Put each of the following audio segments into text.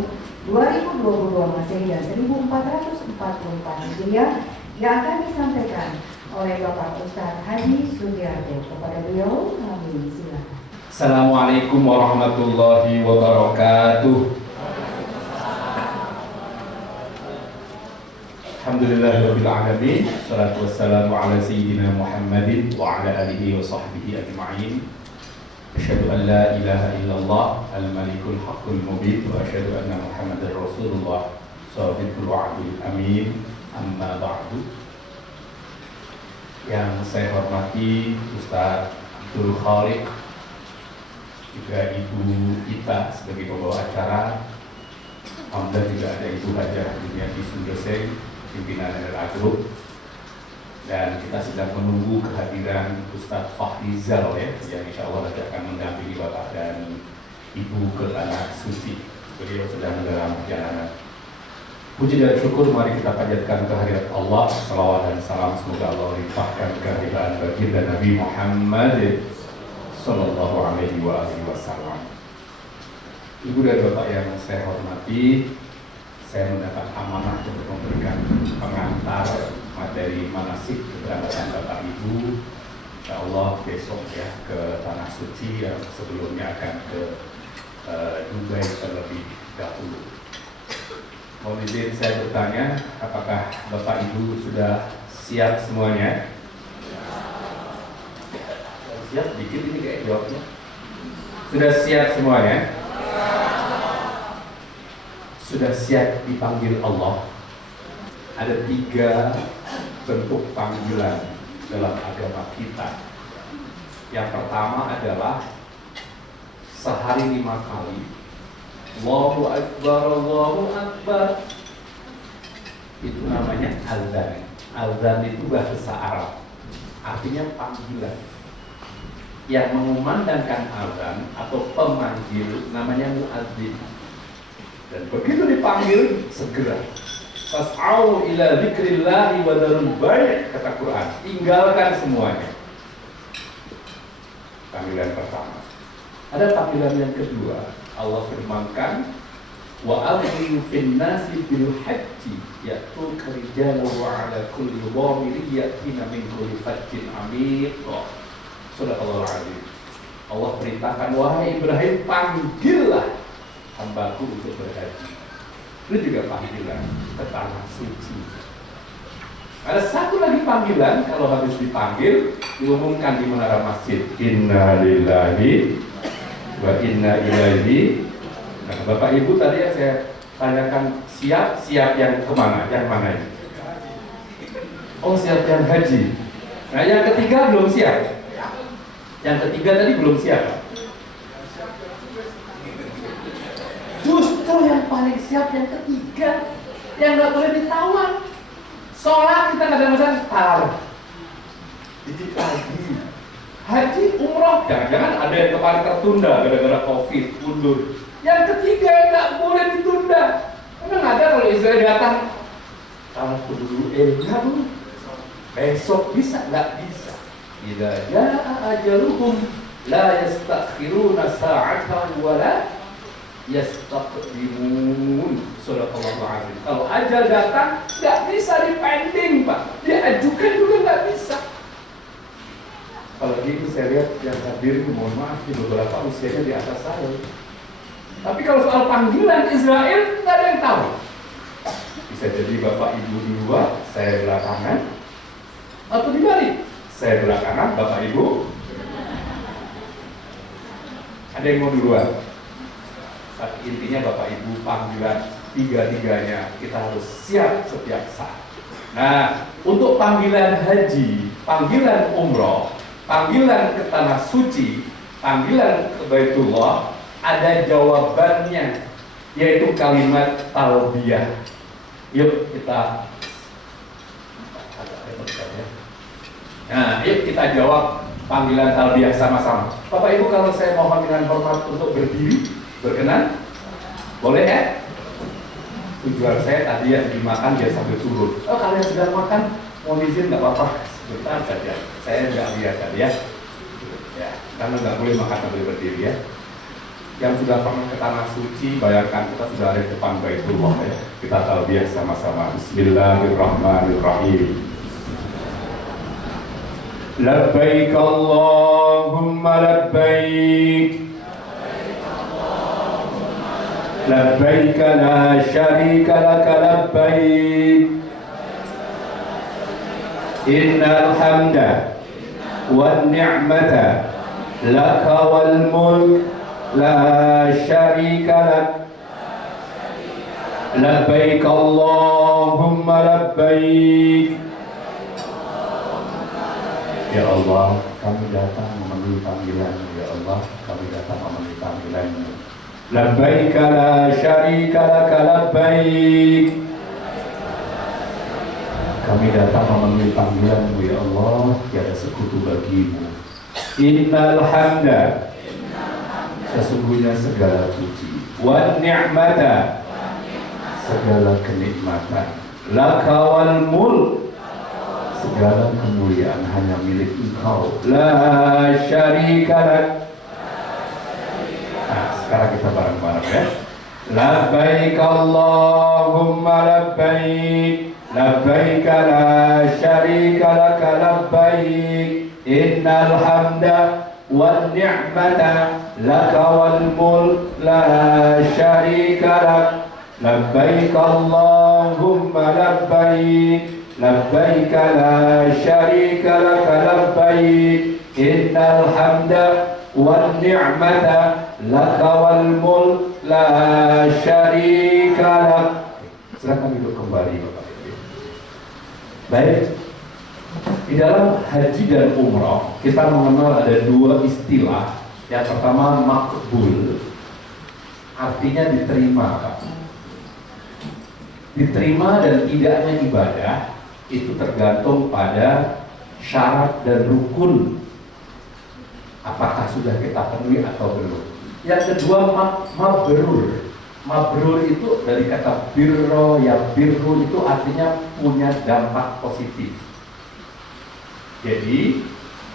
tahun 2022 Masehi dan 1444 Hijriah yang akan disampaikan oleh Bapak Ustadz Haji Sugiarto. Kepada beliau kami silakan. Assalamualaikum warahmatullahi wabarakatuh. Alhamdulillahirabbil alamin. Shalatu wassalamu ala sayyidina Muhammadin wa ala alihi wa sahbihi ajma'in. Asyhadu an la ilaha illallah al-malikul haqqul mubin wa asyhadu anna Muhammadar Rasulullah shadiqul wa'dil amin. Amma ba'du. Yang saya hormati Ustaz Abdul Khaliq, juga Ibu Ita sebagai pembawa acara. Alhamdulillah juga ada Ibu Hajah Dunia Sundoseng, pimpinan NLA Group. Dan kita sedang menunggu kehadiran Ustadz Fahrizal yang insya Allah nanti akan mendampingi Bapak dan Ibu ke Tanah Suci. Beliau sedang dalam perjalanan. Puji dan syukur mari kita panjatkan kehadirat Allah. Salawat dan salam semoga Allah limpahkan kehadiran baginda Nabi Muhammad Sallallahu alaihi wasallam. Ibu dan Bapak yang saya hormati, saya mendapat amanah untuk memberikan pengantar materi manasik keberangkatan Bapak Ibu, insya Allah besok ya ke Tanah Suci yang sebelumnya akan ke Dubai terlebih dahulu. Mohon izin saya bertanya, apakah Bapak Ibu sudah siap semuanya? Siap, dikit ini kayak jawabnya. Sudah siap semuanya? Sudah siap dipanggil Allah? Ada 3 bentuk panggilan dalam agama kita. Yang pertama adalah sehari 5 kali Allahu Akbar, Allahu Akbar. Itu namanya azan. Azan itu bahasa Arab, artinya panggilan. Yang mengumandangkan azan atau pemanggil namanya muadzin. Dan begitu dipanggil segera. Fas'au ila dzikrillahi wa dzarul bai', kata Quran. Tinggalkan semuanya. Panggilan pertama. Ada panggilan yang kedua. Allah firmankan, wa adzinu fin nasi bil hajji ya'tuka rijalan wa 'ala kulli dhamirin ya'tina min kulli fajjin 'amiq. Subhanallah azim. Allah perintahkan, wahai Ibrahim, panggillah hambaku untuk berhaji. Itu juga panggilan ke Tanah Suci. Ada satu lagi panggilan, kalau habis dipanggil diumumkan di menara masjid, inna lillahi wa inna ilaihi. Nah, Bapak Ibu tadi yang saya tanyakan siap yang kemana? Yang mana ini? Oh, siap yang haji. Nah, yang ketiga belum siap. Yang ketiga tadi belum siap. Justru yang paling siap yang ketiga, yang nggak boleh ditawar. Sholat kita kadang-kadang taruh. Jadi lagi. Haji, umroh, jangan-jangan ada yang kemarin tertunda gara-gara COVID, mundur. Yang ketiga yang nggak boleh ditunda. Memang ada kalau Israel datang, kalau dulu dulu, besok bisa nggak bisa. Idza jaa ajaluhum la yastakhiruna sa'atan wa la yastaqdimun. Subhanallahu azim. Kalau ajal datang nggak bisa dipending, Pak. Diajukan juga nggak bisa. Apalagi itu saya lihat yang hadir, mohon maaf, beberapa usianya di atas saya. Tapi kalau soal panggilan Israel nggak ada yang tahu. Bisa jadi Bapak Ibu duluan, saya belakangan, atau dibalik. Saya belakangan, Bapak Ibu. Ada yang mau duluan? Tapi intinya Bapak Ibu panggilan tiga-tiganya kita harus siap setiap saat. Nah, untuk panggilan haji, panggilan umroh, panggilan ke Tanah Suci, panggilan ke Baitullah, ada jawabannya, yaitu kalimat talbiyah. Yuk kita yuk kita jawab panggilan talbiyah sama-sama. Bapak Ibu, kalau saya mohon dengan hormat untuk berdiri, berkenan? Boleh ya? Tujuan saya tadi yang dimakan dia sambil turun. Oh, kalian sudah makan, mau izin nggak apa-apa, sebentar saja. Saya nggak lihat tadi ya. Ya, karena nggak boleh makan sambil berdiri ya. yang sudah pernah ke tanah suci, bayangkan kita sudah ada di depan Baitullah ya. Kita talbiyah sama-sama. Bismillahirrahmanirrahim. Labbaik Allahumma labbaik. Labbaik la syarika laka labbaik. Innal hamda wan ni'mata laka wal mulk la syarika lak. Labbaik Allahumma labbaik. Ya Allah, kami datang memenuhi panggilan-Mu. Ya Allah, kami datang memenuhi panggilan-Mu. Labbaik la syarika laka labbaik. Kami datang memenuhi panggilan-Mu. Ya Allah, tiada sekutu bagi-Mu. Innal hamda, sesungguhnya segala puji, wan ni'mata, segala kenikmatan, laka wal mulk, segala kemuliaan hanya milik Engkau, la syarika lak. Nah, sekarang kita bareng-bareng ya. Labbaik Allahumma labbaik. Labbaik la syarika laka labbaik. Innal hamda wan ni'mata laka wal mulk la syarika lak. Labbaik Allahumma labbaik. Labbaik la syarika laka labbaik. Innal hamda wan ni'mata laka wal mulk la syarika lak. Silakan duduk kembali Bapak Ibu. Baik. Di dalam haji dan umrah kita mengenal ada dua istilah. Yang pertama makbul, artinya diterima, Pak. Diterima dan tidaknya ibadah itu tergantung pada syarat dan rukun, apakah sudah kita penuhi atau belum. Yang kedua mabrur. Mabrur itu dari kata birro, ya birru itu artinya punya dampak positif. Jadi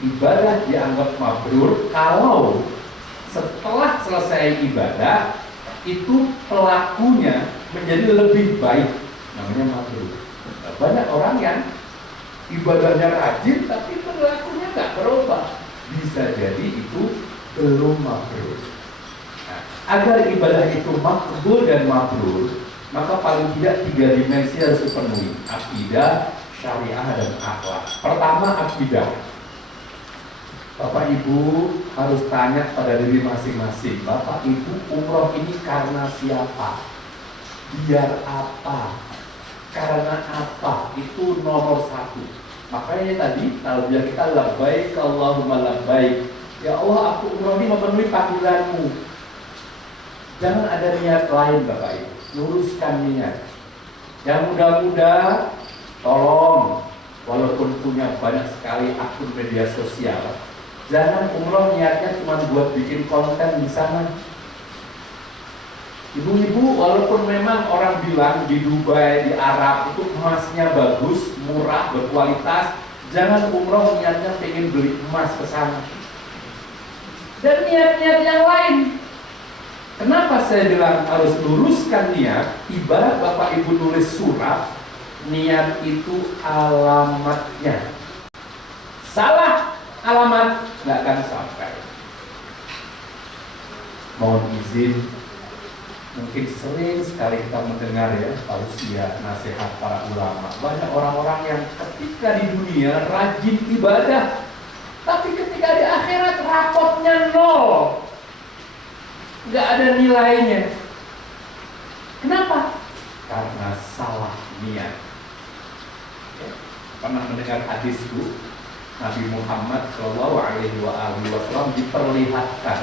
ibadah dianggap mabrur kalau setelah selesai ibadah itu pelakunya menjadi lebih baik, namanya mabrur. Banyak orang yang ibadahnya rajin tapi perilakunya nggak berubah, bisa jadi itu belum mabrur. Nah, agar ibadah itu makbul dan mabrur, maka paling tidak 3 dimensi harus dipenuhi: akidah, syariah, dan akhlak. Pertama, akidah. Bapak Ibu harus tanya pada diri masing-masing, Bapak Ibu umroh ini karena siapa? Biar apa? Karena apa? Itu nomor 1. Makanya tadi talbiyah kita labbaik Allahumma labbaik. Ya Allah, aku umroh ini memenuhi panggilan-Mu. Jangan ada niat lain Bapak Ibu. Luruskan niat. Yang muda-muda, tolong, walaupun punya banyak sekali akun media sosial, jangan umroh niatnya cuma buat bikin konten di sana. Ibu-ibu, walaupun memang orang bilang di Dubai, di Arab itu emasnya bagus, murah, berkualitas, jangan umroh niatnya pengen beli emas ke sana. Dan niat-niat yang lain. Kenapa saya bilang harus luruskan niat? Ibarat Bapak Ibu nulis surat, niat itu alamatnya. Salah alamat, nggak akan sampai. Mohon izin, mungkin sering sekali kita mendengar ya tausiah, nasihat para ulama. Banyak orang-orang yang ketika di dunia rajin ibadah, tapi ketika di akhirat rapotnya 0, nggak ada nilainya. Kenapa? Karena salah niat. Ya, pernah mendengar hadisku, Nabi Muhammad SAW diperlihatkan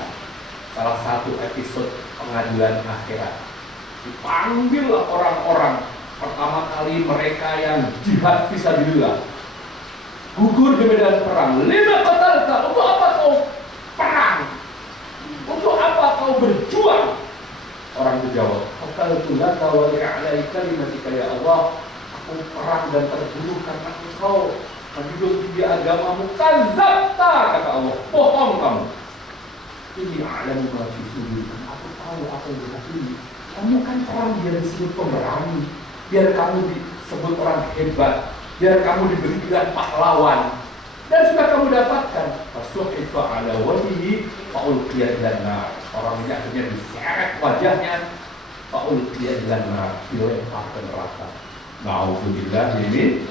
salah satu episode pengadilan akhirat. Dipanggil orang-orang pertama kali mereka yang jihad fisabilillah, gugur di medan perang. Lima qatalta, untuk apa kau perang? Untuk apa kau berjuang? Orang itu jawab, qataltu laka wa li'ala'i kalimatika ya Allah. Aku perang dan terbunuh karena engkau menjunjung tinggi agamamu. Kadzabta, kata Allah, bohong kamu. Ini a'lamu ma fi sudur. Aku tahu apa yang kita pilih. Kamu kan perang biar disebut pemberani, biar kamu disebut orang hebat, biar kamu diberi gelar pahlawan. Dan sudah kamu dapatkan. Fasuhifa ala wajhihi fa'ulqiya ilan nar. Orang ini akhirnya diseret wajahnya, fa'ulqiya ilan nar, dilempar ke neraka. Na'udzubillah. Ini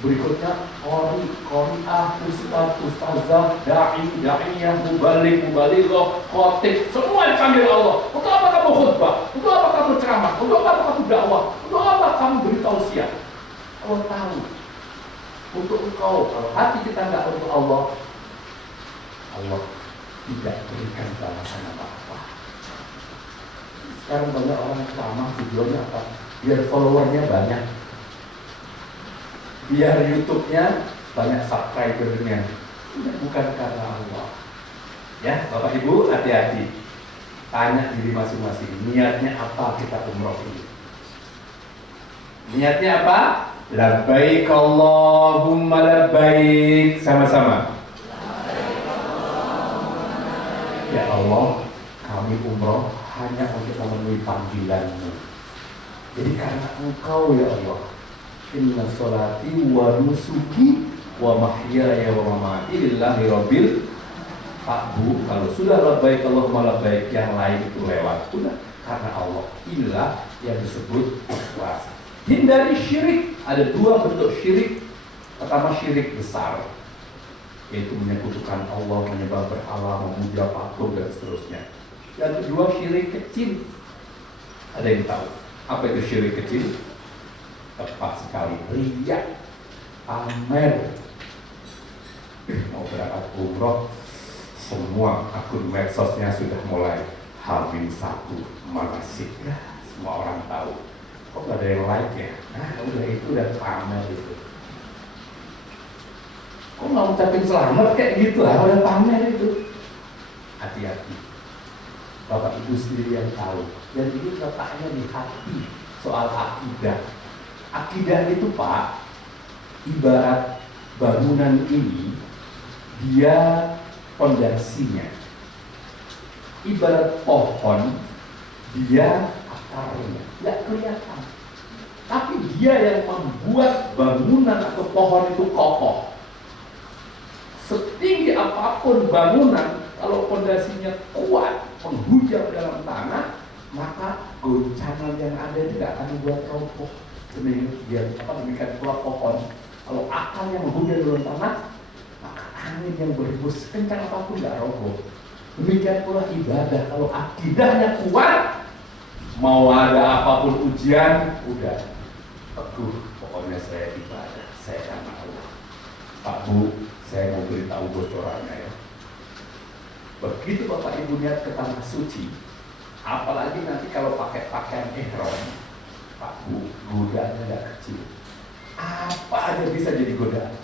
berikutnya qari'ah, ustazah, da'iyah, mubalighah, khatib, semua dipanggil Allah. Untuk apa kamu khutbah? Untuk apa kamu ceramah? Untuk apa kamu dakwah? Untuk apa kamu beri tausiah? Allah tahu. Untuk engkau, kalau hati kita enggak untuk Allah, Allah tidak berikan balasan apa-apa. Sekarang banyak orang ceramah tujuannya apa? Biar followernya banyak, biar YouTube-nya banyak subscribernya. Bukan karena Allah. Ya, Bapak Ibu hati-hati. Tanya diri masing-masing, niatnya apa kita umroh ini? Niatnya apa? Labbaik Allahumma labbaik. Sama-sama. Ya Allah, kami umroh hanya untuk memenuhi panggilan-Mu. Jadi karena Engkau ya Allah, inna sholati wa nusuki wa mahyaya wa mamati lillahi rabbil. Pak Bu, kalau sudah labbaik Allahumma labbaik, yang lain itu lewat. Sudah, karena Allah. Inilah yang disebut ikhlas. Hindari syirik. Ada dua bentuk syirik. Pertama syirik besar, yaitu menyekutukan Allah, menyembah berhala, memuja patung dan seterusnya. Yang kedua syirik kecil. Ada yang tahu apa itu syirik kecil? Tepat sekali, riya, pamer. Mau berangkat umroh, semua akun medsosnya sudah mulai H-1 manasik. Semua orang tahu. Kok gak ada yang like ya? Nah udah itu udah pamer itu. Kok gak ngucapin selamat kayak gitu lah, udah pamer itu. Hati-hati. Bapak Ibu sendiri yang tahu. Dan ini letaknya di hati soal akidah. Akidah itu Pak, ibarat bangunan ini, dia pondasinya. Ibarat pohon, dia akarnya. Nggak kelihatan. Tapi dia yang membuat bangunan atau pohon itu kokoh. Setinggi apapun bangunan, kalau pondasinya kuat, menghujam dalam tanah, maka goncangan yang ada itu tidak akan membuat roboh. Demikian pula pohon, kalau akarnya menghujam dalam tanah, maka angin yang berhembus kencang apapun tidak roboh. Demikian pula ibadah, kalau akidahnya kuat, mau ada apapun ujian, udah teguh. Pokoknya saya ibadah, saya karena Allah. Pak Bu, saya mau beritahu bocorannya ya. Begitu Bapak Ibu niat ke tanah suci, apalagi nanti kalau pakai pakaian ihram, Pak Bu, godaannya nggak kecil. Apa aja bisa jadi godaan.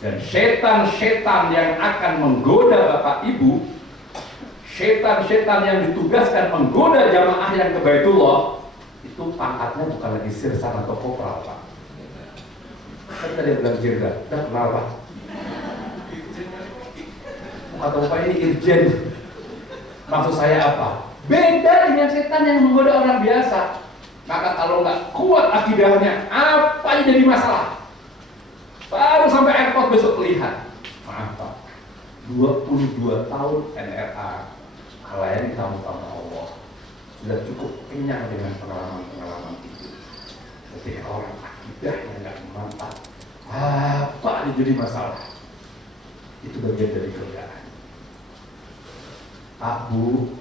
Dan setan-setan yang akan menggoda Bapak Ibu, setan-setan yang ditugaskan menggoda jamaah yang ke Baitullah, itu pangkatnya bukan lagi sirsan atau kopral Pak. Kan tadi bilang jenderal, dah kenal Pak. Atau Bapak ini irjen. Maksud saya apa? Beda dengan setan yang menggoda orang biasa. Maka kalau nggak kuat akidahnya, apa yang jadi masalah? Baru sampai airport besok lihat. Maaf Pak, 22 tahun NRA melayani tamu-tamu Allah, sudah cukup kenyang dengan pengalaman-pengalaman itu. Ketika orang akidahnya nggak mantap, apa yang jadi masalah? Itu bagian dari godaan. Pak Bu,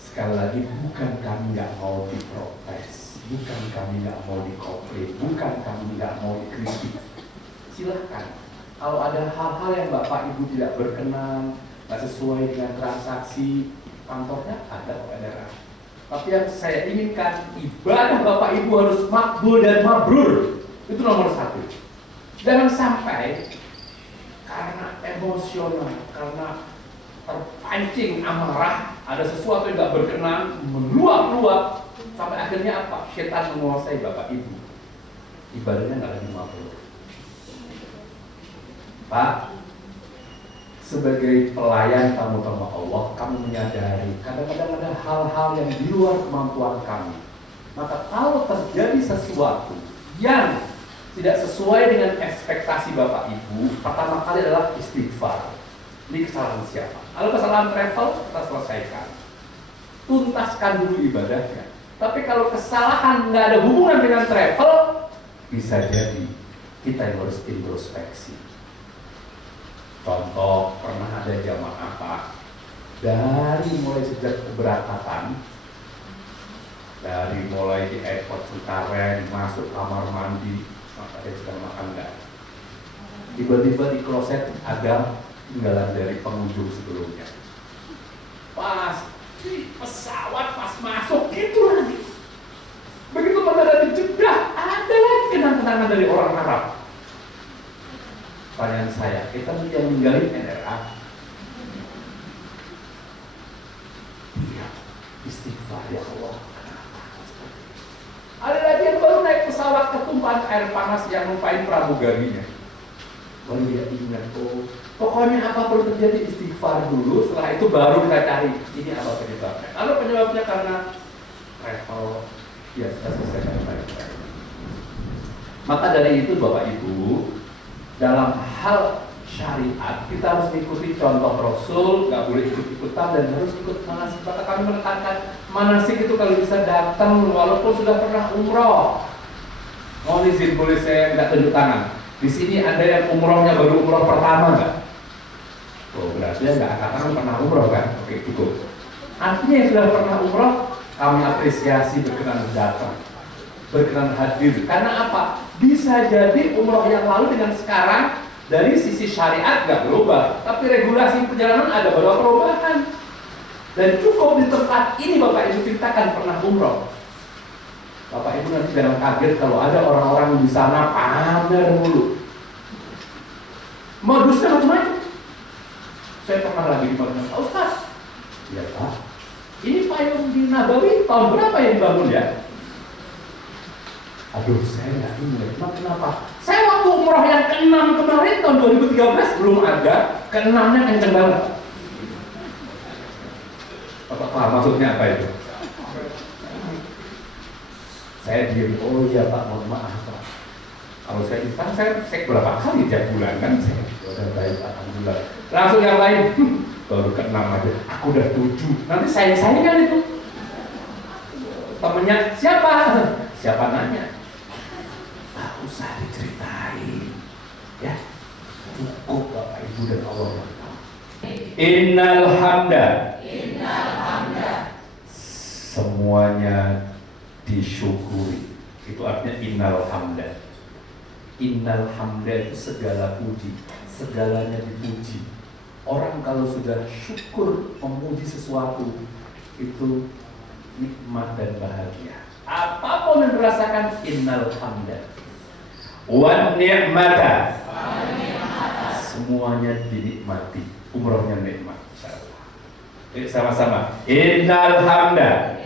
sekali lagi bukan kami nggak mau diprotes, bukan kami nggak mau dikomplain, bukan kami nggak mau dikritik. Silahkan. Kalau ada hal-hal yang Bapak Ibu tidak berkenan, nggak sesuai dengan transaksi kantornya, ada kok NRA. Tapi yang saya inginkan, ibadah Bapak Ibu harus makbul dan mabrur. Itu nomor satu. Jangan sampai karena emosional, karena terpancing amarah, ada sesuatu yang nggak berkenan, meluap-luap, sampai akhirnya apa? Setan menguasai Bapak Ibu. Ibadahnya nggak lagi mabrur. Pak, sebagai pelayan tamu-tamu Allah, kamu menyadari kadang-kadang ada hal-hal yang di luar kemampuan kami. Maka kalau terjadi sesuatu yang tidak sesuai dengan ekspektasi Bapak Ibu, pertama kali adalah istighfar. Ini kesalahan siapa? Kalau kesalahan travel, kita selesaikan. Tuntaskan dulu ibadahnya. Tapi kalau kesalahan nggak ada hubungan dengan travel, bisa jadi kita yang harus introspeksi. Contoh, pernah ada jamaah Pak, dari mulai sejak keberangkatan, dari mulai di airport Cengkareng, masuk kamar mandi, maka dia sedang makan nggak? Tiba-tiba di kloset ada tinggalan dari pengunjung sebelumnya. Pas di pesawat, pas masuk, gitu lagi. Begitu mendarat di Jeddah, ada lagi kenang-kenangan dari orang Arab. Pertanyaan saya, kita yang ninggalin NRA? Iya, istighfar ya Allah. Ada lagi yang baru naik pesawat ketumpahan air panas yang lupain pramugarinya. Baru dia ingat, oh, pokoknya apa perlu terjadi istighfar dulu, setelah itu baru kita cari ini apa penyebabnya. Kalau penyebabnya karena travel, ya kita selesaikan baik-baik. Maka dari itu Bapak Ibu, dalam hal syariat kita harus mengikuti contoh Rasul, nggak boleh ikut-ikutan dan harus ikut manasik. Maka kami menekankan manasik itu kalau bisa datang walaupun sudah pernah umroh. Mohon izin, boleh saya minta tunjuk tangan. Di sini ada yang umrohnya baru umroh pertama nggak? Oh, berarti nggak angkat pernah umroh kan? Oke, cukup. Artinya yang sudah pernah umroh, kami apresiasi berkenan datang, berkenan hadir. Karena apa? Bisa jadi umroh yang lalu dengan sekarang dari sisi syariat nggak berubah, tapi regulasi perjalanan ada beberapa perubahan. Dan cukup di tempat ini Bapak Ibu ceritakan pernah umroh. Bapak Ibu nanti jangan kaget kalau ada orang-orang di sana pamer mulu. Modusnya macam-macam. Saya pernah lagi di Madinah, Pak Ustaz. Ya Pak, ini payung di Nabawi tahun berapa yang dibangun ya? Aduh, saya nggak ingat. Kenapa? Saya waktu umroh yang ke-6 kemarin tahun 2013 belum ada, ke-6-nya kenceng banget. Bapak paham maksudnya apa itu? Saya diem, oh iya Pak, mohon maaf Pak. Kalau saya investasi, saya cek berapa kali tiap bulan kan? Saya udah baik, alhamdulillah. Langsung yang lain, baru ke-6 aja. Aku udah 7. Nanti sayang-sayangan itu. Temennya siapa? Siapa nanya? Tak usah diceritain. Ya, cukup Bapak Ibu dan Allah. Innal hamda. Semuanya disyukuri. Itu artinya innal hamda. Innal hamda itu segala puji, segalanya dipuji. Orang kalau sudah syukur memuji sesuatu itu nikmat dan bahagia. Apapun yang dirasakan innal hamda. Wan ni'mata. Semuanya dinikmati. Umrohnya nikmat insyaallah. Sama-sama. Innal hamda.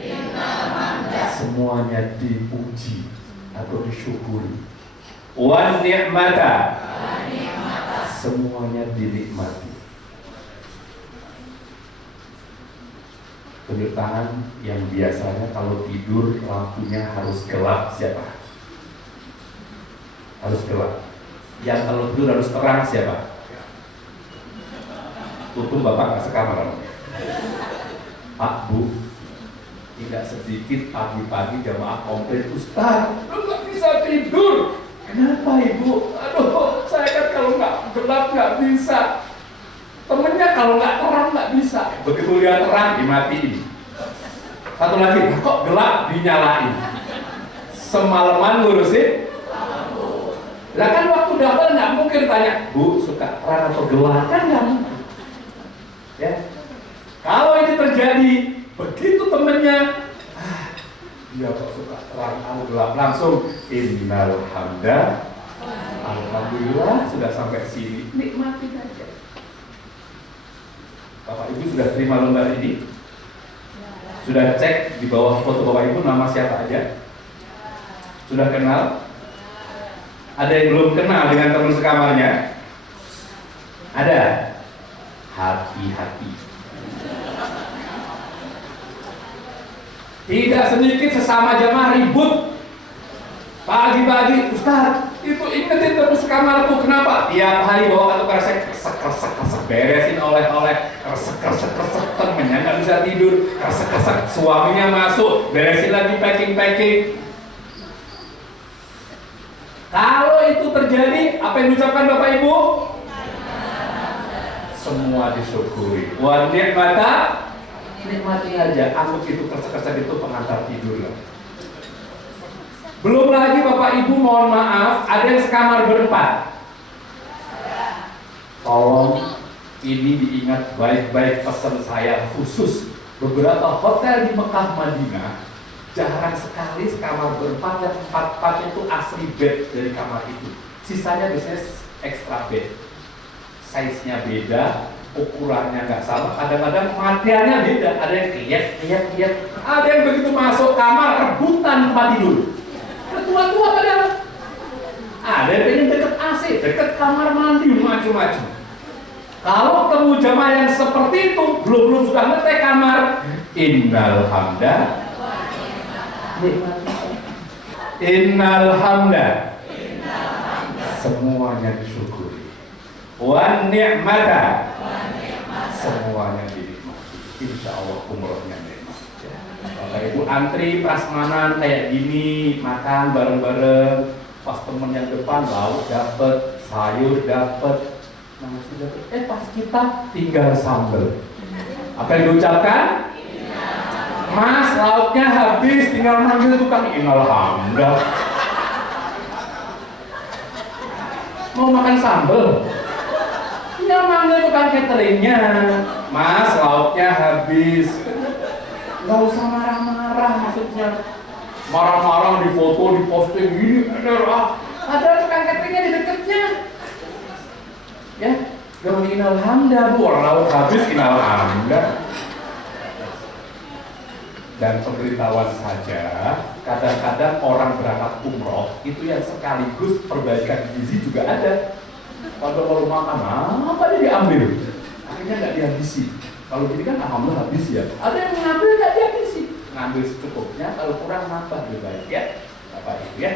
Semuanya dipuji atau disyukuri. Wan ni'mata. Semuanya dinikmati. Tunjuk tangan yang biasanya kalau tidur lampunya harus gelap, siapa? Harus gelap. Yang kalau tidur harus terang, siapa? Tutup Bapak nggak sekamar. Pak, Bu, tidak sedikit pagi-pagi jamaah komplain, Ustaz, lu nggak bisa tidur. Kenapa Ibu? Aduh, saya kan kalau nggak gelap nggak bisa. Temennya kalau nggak terang nggak bisa. Begitu lihat terang dimatiin. Satu lagi, kok gelap dinyalain. Semalaman ngurusin. Lah kan waktu daftar nggak mungkin tanya, Bu suka terang atau gelap, kan nggak mungkin. Ya, kalau ini terjadi, begitu temennya, dia kok suka terang atau gelap, langsung innal hamda. Alhamdulillah sudah sampai sini, nikmatin aja. Bapak Ibu sudah terima lembar ini? Sudah cek di bawah foto Bapak Ibu nama siapa aja? Sudah kenal? Ada yang belum kenal dengan teman sekamarnya? Ada? hati-hati. Tidak sedikit sesama jamaah ribut. Pagi-pagi, Ustaz, itu ingetin terus kamarku, kenapa? Tiap hari bawa kartu kresek, kresek, beresin oleh-oleh, kresek, temennya nggak bisa tidur, kresek, suaminya masuk, beresin lagi, packing. Kalau itu terjadi, apa yang diucapkan Bapak Ibu? Semua disyukuri. Wa ni'mata, nikmati aja, anggap itu kresek itu pengantar tidur lah. Belum lagi Bapak Ibu, mohon maaf, ada yang sekamar berempat. Tolong ini diingat baik-baik pesan saya khusus. Beberapa hotel di Mekah Madinah jarang sekali sekamar berempat dan empat-empatnya itu asli bed dari kamar itu. Sisanya biasanya extra bed. Size-nya beda, ukurannya nggak sama, kadang-kadang materialnya beda. Ada yang lihat, ada yang begitu masuk kamar rebutan tempat tidur. Tua-tua padahal. Ada yang pengen deket AC, deket kamar mandi, macam-macam. Kalau ketemu jamaah yang seperti itu, belum sudah ngetek kamar, innal hamda, innal hamda, semuanya disyukuri. Wa ni'mata, semuanya dinikmati. Insya Allah umrohnya nikmat. Bapak Ibu antri prasmanan kayak gini, makan bareng-bareng, pas temen yang depan lauk dapet, sayur dapet, nasi dapet, pas kita tinggal sambal. Apa yang diucapkan? Mas, lauknya habis, tinggal manggil tukang innalhamda. Mau makan sambal? Tinggal manggil tukang cateringnya. Mas, lauknya habis. Gak usah marah-marah, maksudnya marah-marah di foto, di posting gini, ada tukang cateringnya di dekatnya. Ya, gak mau innalhamda, bu, orang lauk habis innalhamda. Dan pemberitahuan saja, kadang-kadang orang berangkat umroh itu yang sekaligus perbaikan gizi juga ada. Kalau makan apa dia diambil, akhirnya nggak dihabisi. Kalau gini kan alhamdulillah habis ya. Ada yang mengambil nggak dihabisi, ngambil secukupnya. Kalau kurang nambah lebih baik ya, Bapak Ibu ya.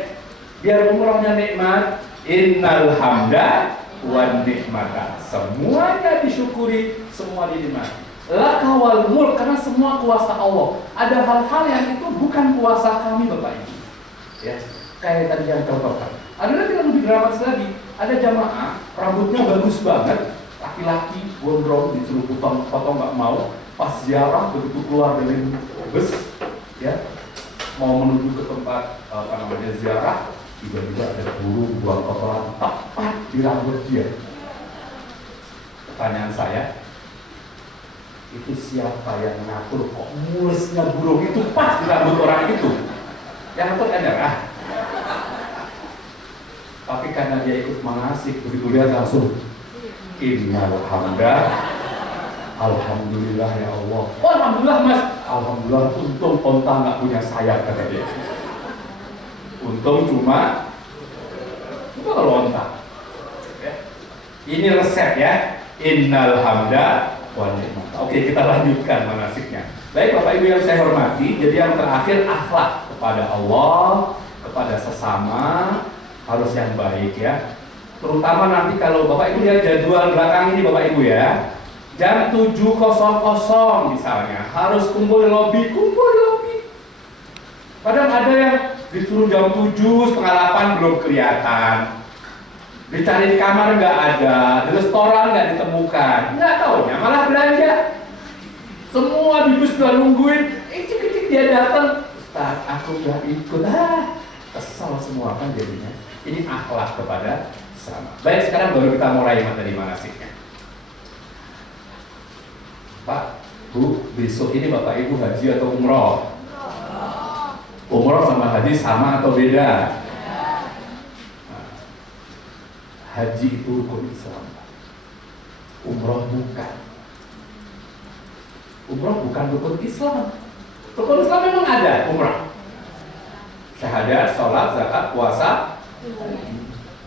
Biar umrohnya nikmat, innal hamda wa nikmata, semuanya disyukuri, semua dinikmati. Laka wal mulk, karena semua kuasa Allah. Ada hal-hal yang itu bukan kuasa kami Bapak Ibu. Ya, kayak tadi yang contohkan. Ada lagi yang lebih dramatis lagi. Ada jamaah rambutnya bagus banget, laki-laki gondrong disuruh potong nggak mau. Pas ziarah begitu keluar dari bus, ya, mau menuju ke tempat ziarah, tiba-tiba ada burung buang kotoran tepat di rambut dia. Pertanyaan saya, itu siapa yang ngatur kok mulusnya burung itu pas di rambut orang itu? Yang ngatur kan tapi karena dia ikut manasik, begitu lihat langsung innal hamda, alhamdulillah ya Allah. Oh alhamdulillah mas, alhamdulillah untung onta nggak punya sayap kata dia. Untung cuma kalau onta. Ini resep ya, innal hamda. Oke, kita lanjutkan manasiknya. Baik Bapak Ibu yang saya hormati, jadi yang terakhir akhlak kepada Allah, kepada sesama harus yang baik ya. Terutama nanti kalau Bapak Ibu lihat jadwal belakang ini Bapak Ibu ya, jam 7.00 misalnya harus kumpul di lobi. Padahal ada yang disuruh jam 7:30 belum kelihatan. Dicari di kamar nggak ada, di restoran nggak ditemukan, nggak taunya malah belanja. Semua di bus udah nungguin, cik dia datang, Ustaz aku nggak ikut, kesal semua kan jadinya. Ini akhlak kepada sama. Baik, sekarang baru kita mulai materi manasiknya. Pak, Bu, besok ini Bapak Ibu haji atau umroh? Umroh sama haji sama atau beda? Haji itu rukun Islam, umroh bukan. Umroh bukan rukun Islam. Rukun Islam memang ada umroh, syahadat, sholat, zakat, puasa.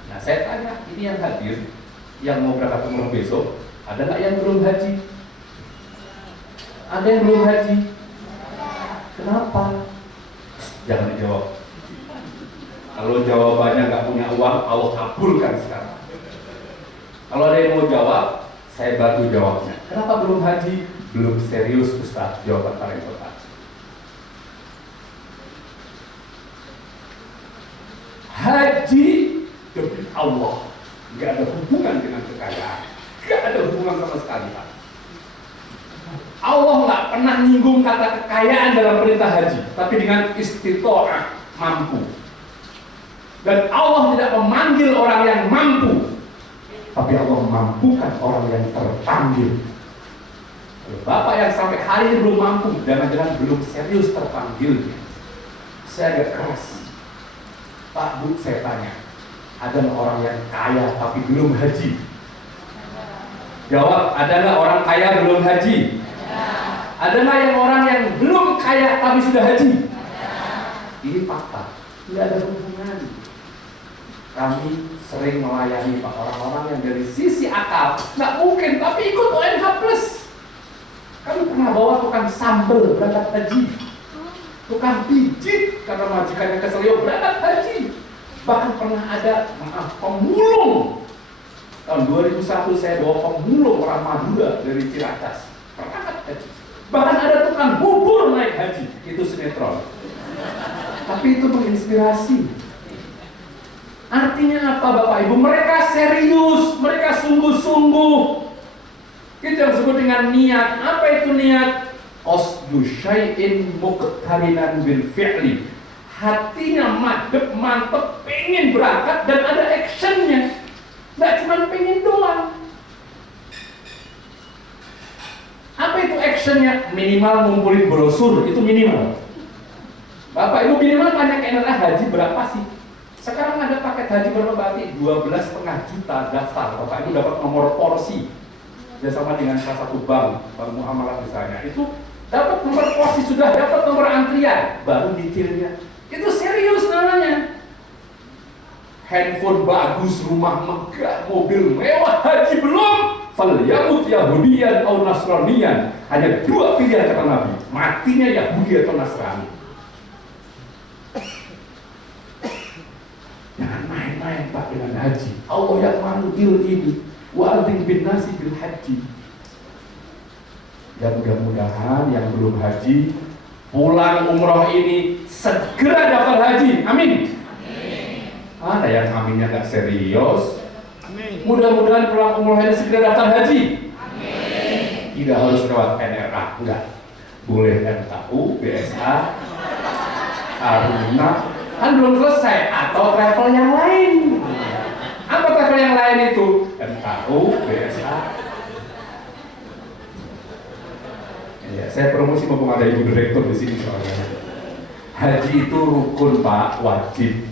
Nah saya tanya, ini yang hadir, yang mau berangkat umroh besok, Ada nggak yang belum haji? Ada yang belum haji? Kenapa? Jangan dijawab. Kalau jawabannya nggak punya uang, Allah kabulkan sekarang. Kalau ada yang mau jawab, saya bantu jawabnya. Kenapa belum haji? Belum serius, Ustaz. Jawaban paling tepat. Haji demi Allah, nggak ada hubungan dengan kekayaan, nggak ada hubungan sama sekali, Pak. Allah nggak pernah nyinggung kata kekayaan dalam perintah haji, tapi dengan istitoah, mampu. Dan Allah tidak memanggil orang yang mampu, tapi Allah memampukan orang yang terpanggil. Kalau Bapak yang sampai hari ini belum mampu, jangan-jangan belum serius terpanggilnya. Saya agak keras. Pak, Bu, saya tanya, ada nggak orang yang kaya tapi belum haji? Jawab, ada nggak orang kaya belum haji? Ada nggak yang orang yang belum kaya tapi sudah haji? Ini fakta, tidak ada hubungan. Kami sering melayani Pak orang-orang yang dari sisi akal nggak mungkin, tapi ikut ONH Plus. Kami pernah bawa tukang sambel berangkat haji, tukang pijit karena majikannya kesel berangkat haji. Bahkan pernah ada pemulung. Tahun 2001 saya bawa pemulung orang Madura dari Ciracas berangkat haji. Bahkan ada tukang bubur naik haji, itu sinetron. Tapi itu menginspirasi. Artinya apa Bapak Ibu? Mereka serius, mereka sungguh-sungguh. Itu yang disebut dengan niat. Apa itu niat? Qasdu syai'in muqtarinan bil fi'li. Hatinya madep, mantep, pengen berangkat dan ada actionnya. Nggak cuma pengen doang. Apa itu actionnya? Minimal ngumpulin brosur, itu minimal. Bapak Ibu minimal tanya ke NRA haji berapa sih? Sekarang ada paket haji berapa berarti? 12,5 juta daftar. Bapak Ibu dapat nomor porsi. Bersama dengan salah satu bank muamalah misalnya. Itu dapat nomor porsi, sudah dapat nomor antrian, baru detailnya. Itu serius namanya. Handphone bagus, rumah megah, mobil mewah, haji belum. Falyamut Yahudiyan atau Nasraniyan. Hanya dua pilihan kata Nabi, matinya Yahudi atau Nasrani. Jangan main-main Pak dengan haji. Allah yang manggil ini. Wa'adzim bin nasi bil haji. Ya mudah-mudahan yang belum haji pulang umroh ini segera daftar haji. Amin. Ada yang aminnya gak serius. Mudah-mudahan pulang umroh ini segera daftar haji. Tidak harus lewat NRA, enggak. Boleh MKU, BSA, Aruna, kan belum selesai, atau travel yang lain. Apa travel yang lain itu? MKU, BSA. Ya, saya promosi mumpung ada ibu direktur di sini soalnya. Haji itu rukun Pak, wajib.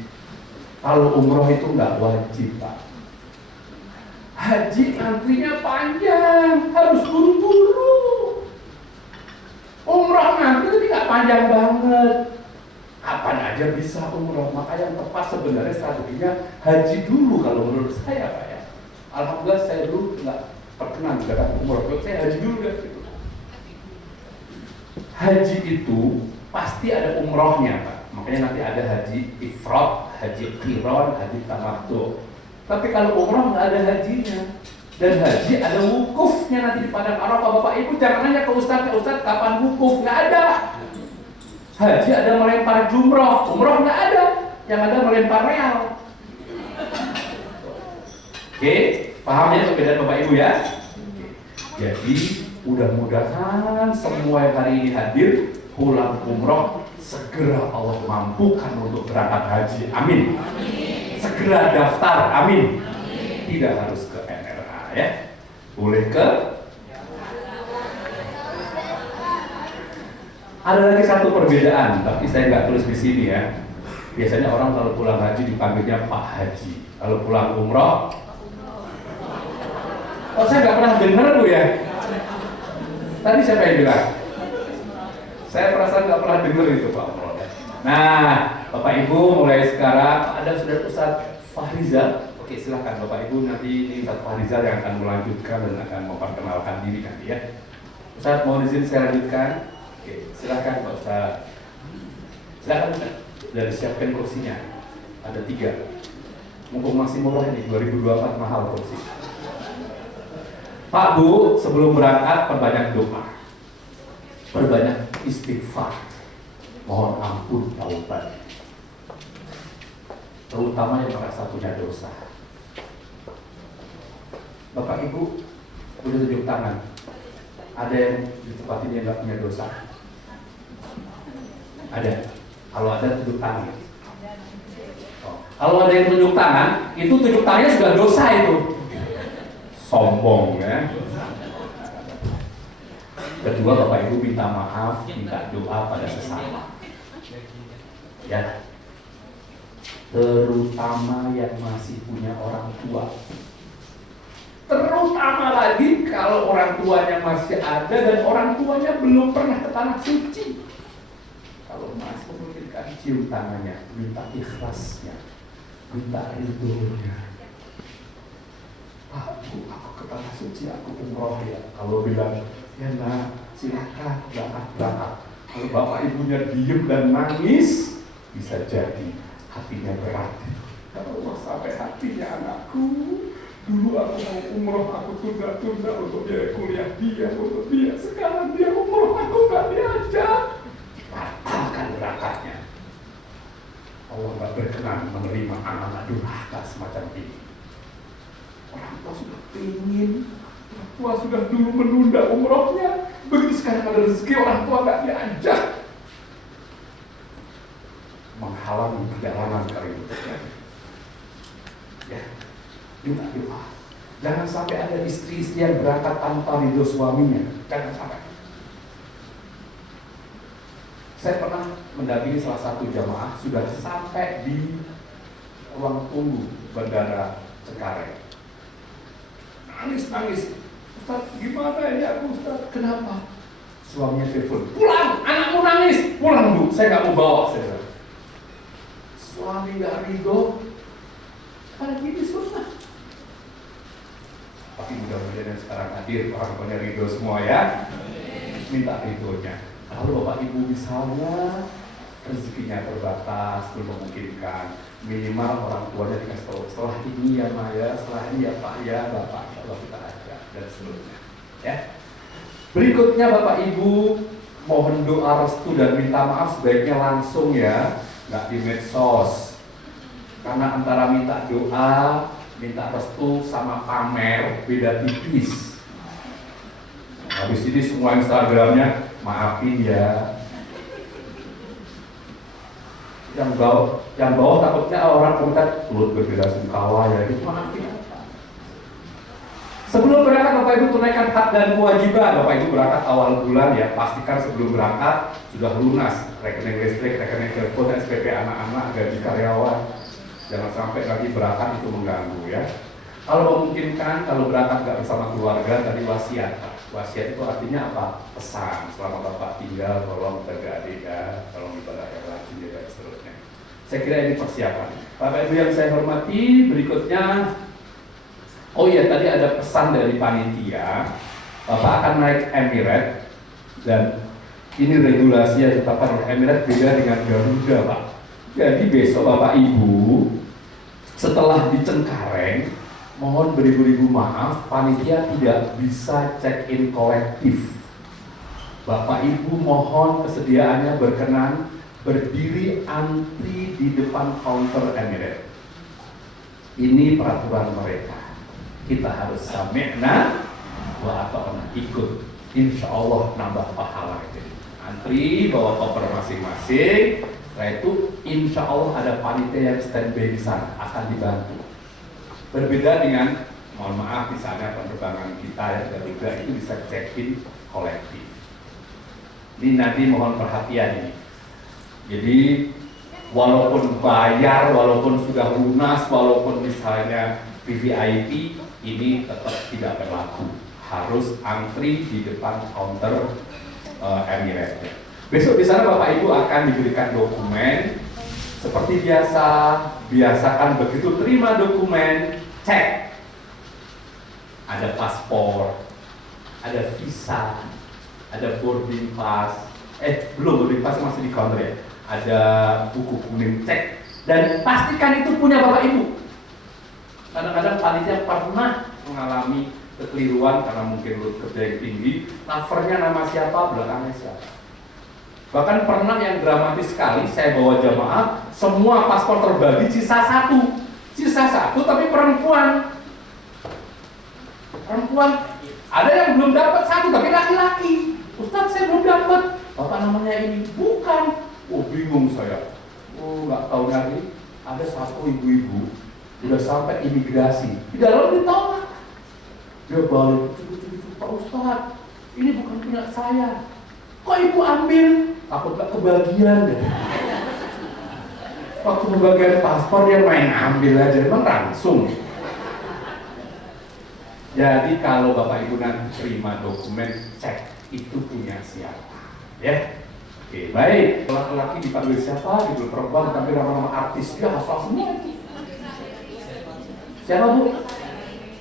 Kalau umroh itu nggak wajib Pak. Haji antrinya panjang, harus buru-buru. Umroh ngantri itu nggak panjang banget. Kapan aja bisa umroh. Maka yang tepat sebenarnya strateginya haji dulu kalau menurut saya Pak ya. Alhamdulillah saya dulu nggak perkenan dengan umroh. Saya haji dulu deh. Gitu. Haji itu pasti ada umrohnya Pak. Makanya nanti ada haji ifrad, haji qiran, haji tamattu. Tapi kalau umroh nggak ada hajinya. Dan haji ada wukufnya nanti di Padang Arafah. Bapak Ibu jangan nanya ke Ustadz kapan wukuf, nggak ada. Haji ada melempar jumroh, umroh nggak ada. Yang ada melempar real. Oke, paham ya perbedaan Bapak Ibu ya? Jadi mudah-mudahan semua yang hari ini hadir pulang umroh segera Allah mampukan untuk berangkat haji. Amin. Segera daftar. Amin. Tidak harus ke NRA ya. Boleh ke. Ada lagi satu perbedaan, tapi saya nggak tulis di sini ya. Biasanya orang kalau pulang haji dipanggilnya Pak Haji. Kalau pulang umroh, oh saya nggak pernah dengar Bu ya. Tadi siapa yang bilang? Saya perasaan nggak pernah dengar itu Pak. Nah, Bapak Ibu mulai sekarang ada sudah Ustadz Fahrizal, oke Oke, silakan Bapak Ibu, nanti ini Ustaz Fahrizal yang akan melanjutkan dan akan memperkenalkan diri nanti ya. Ustaz, mohon izin saya lanjutkan. Oke, silakan Pak Ustaz. Silakan Ustaz. Sudah disiapkan kursinya. Ada 3. Mumpung masih murah ini, 2024 mahal kursi. Pak Bu, sebelum berangkat perbanyak doa, perbanyak istighfar, mohon ampun taubat, terutama yang merasa punya dosa. Bapak Ibu udah tunjuk tangan. Ada yang di tempat ini yang nggak punya dosa? Ada. Kalau ada tunjuk tangan. Oh. Kalau ada yang tunjuk tangan, itu tunjuk tangannya sudah dosa itu. Sombong ya. Kedua, Bapak Ibu minta maaf, minta doa pada sesama. Ya. Terutama yang masih punya orang tua. Terutama lagi kalau orang tuanya masih ada dan orang tuanya belum pernah ke tanah suci. Kalau masih memungkinkan, cium tangannya, minta ikhlasnya, minta ridhonya. Pak Bu, aku ke tanah suci, aku umroh ya. Kalau bilang, ya nak, silakan berangkat. Kalau bapak ibunya diem dan nangis, bisa jadi hatinya berat. Kalau sampai hatinya anakku, dulu aku mau umroh, aku tunda-tunda untuk biaya kuliah dia, untuk dia. Sekarang dia umroh, aku gak diajak. Batalkan berangkatnya. Allah gak berkenan menerima anak-anak durhaka semacam ini. Orang tua sudah ingin, orang tua sudah dulu menunda umrohnya. Begitu sekarang ada rezeki, orang tua gak diajak. Menghalangi perjalanan kali itu terjadi. Ya. Minta doa. Jangan sampai ada istri-istri yang berangkat tanpa ridho suaminya. Jangan sampai. Saya pernah mendampingi salah satu jamaah sudah sampai di ruang tunggu bandara Cengkareng. Nangis. Ustaz, gimana ini aku Ustaz? Kenapa? Suaminya telepon. Pulang, anakmu nangis. Pulang Bu, saya nggak mau bawa. Saya. Suami nggak ridho. Karena gini sunnah. Tapi mudah-mudahan yang sekarang hadir orang tuanya ridho semua ya. Minta ridhonya. Kalau Bapak Ibu misalnya rezekinya terbatas, belum memungkinkan, minimal orang tuanya dikasih tahu setelah ini ya Maya, setelah ini ya Pak ya Bapak, kalau kita ajak dan seterusnya. Ya. Berikutnya Bapak Ibu mohon doa restu dan minta maaf sebaiknya langsung ya, nggak di medsos. Karena antara minta doa, minta restu sama pamer beda tipis. Habis ini semua Instagramnya maafin ya. Yang bawah takutnya orang komentar turut berbeda sungkawa ya, itu maafin apa? Sebelum berangkat Bapak Ibu tunaikan hak dan kewajiban. Bapak Ibu berangkat awal bulan ya, pastikan sebelum berangkat sudah lunas rekening listrik, rekening telepon, SPP anak-anak, gaji karyawan. Jangan sampai lagi berangkat itu mengganggu ya. Kalau memungkinkan, kalau berangkat nggak bersama keluarga, tadi wasiat Pak. Wasiat itu artinya apa? Pesan, selama Bapak tinggal, tolong jaga adik ya, tolong ibadah yang rajin dan seterusnya. Saya kira ini persiapan. Bapak Ibu yang saya hormati, berikutnya, oh iya tadi ada pesan dari panitia, Bapak akan naik Emirates, dan ini regulasi yang ditetapkan oleh Emirates beda dengan Garuda Pak. Jadi besok Bapak Ibu, setelah di Cengkareng, mohon beribu-ribu maaf, panitia tidak bisa check-in kolektif. Bapak Ibu mohon kesediaannya berkenan berdiri antri di depan counter Emirates. Ini peraturan mereka. Kita harus sami'na wa ata'na, ikut. Insya Allah nambah pahala itu. Antri bawa koper masing-masing. Setelah itu insya Allah ada panitia yang standby di sana akan dibantu. Berbeda dengan, mohon maaf, misalnya penerbangan kita ya Garuda itu bisa check-in kolektif. Ini nanti mohon perhatian ini. Jadi walaupun bayar, walaupun sudah lunas, walaupun misalnya VVIP, ini tetap tidak berlaku. Harus antri di depan counter Emirates. Besok di sana Bapak Ibu akan diberikan dokumen Seperti biasa, biasakan begitu terima dokumen, cek. Ada paspor, ada visa, ada boarding pass. Belum, boarding pass masih di counter ya. Ada buku kuning, cek. Dan pastikan itu punya Bapak Ibu. Kadang-kadang panitia pernah mengalami kekeliruan karena mungkin load kerja yang tinggi, covernya nama siapa, belakangnya siapa. Bahkan pernah yang dramatis sekali, saya bawa jamaah, semua paspor terbagi, sisa satu tapi perempuan. Ada yang belum dapat satu tapi laki-laki. Ustadz, saya belum dapat. Bapak namanya ini, bukan. Bingung saya. Nggak tahu lagi. Ada satu ibu-ibu udah sampai imigrasi, di dalam ditolak. Dia balik, Pak Ustadz, ini bukan punya saya. Kok ibu ambil? Takut gak kebagian deh. Waktu pembagian paspor dia main ambil aja, emang langsung. Jadi kalau Bapak Ibu nanti terima dokumen, cek itu punya siapa, ya. Oke, baik. Laki-laki dipanggil siapa, dipanggil perempuan, tapi nama-nama artis dia hafal semua. Siapa Bu?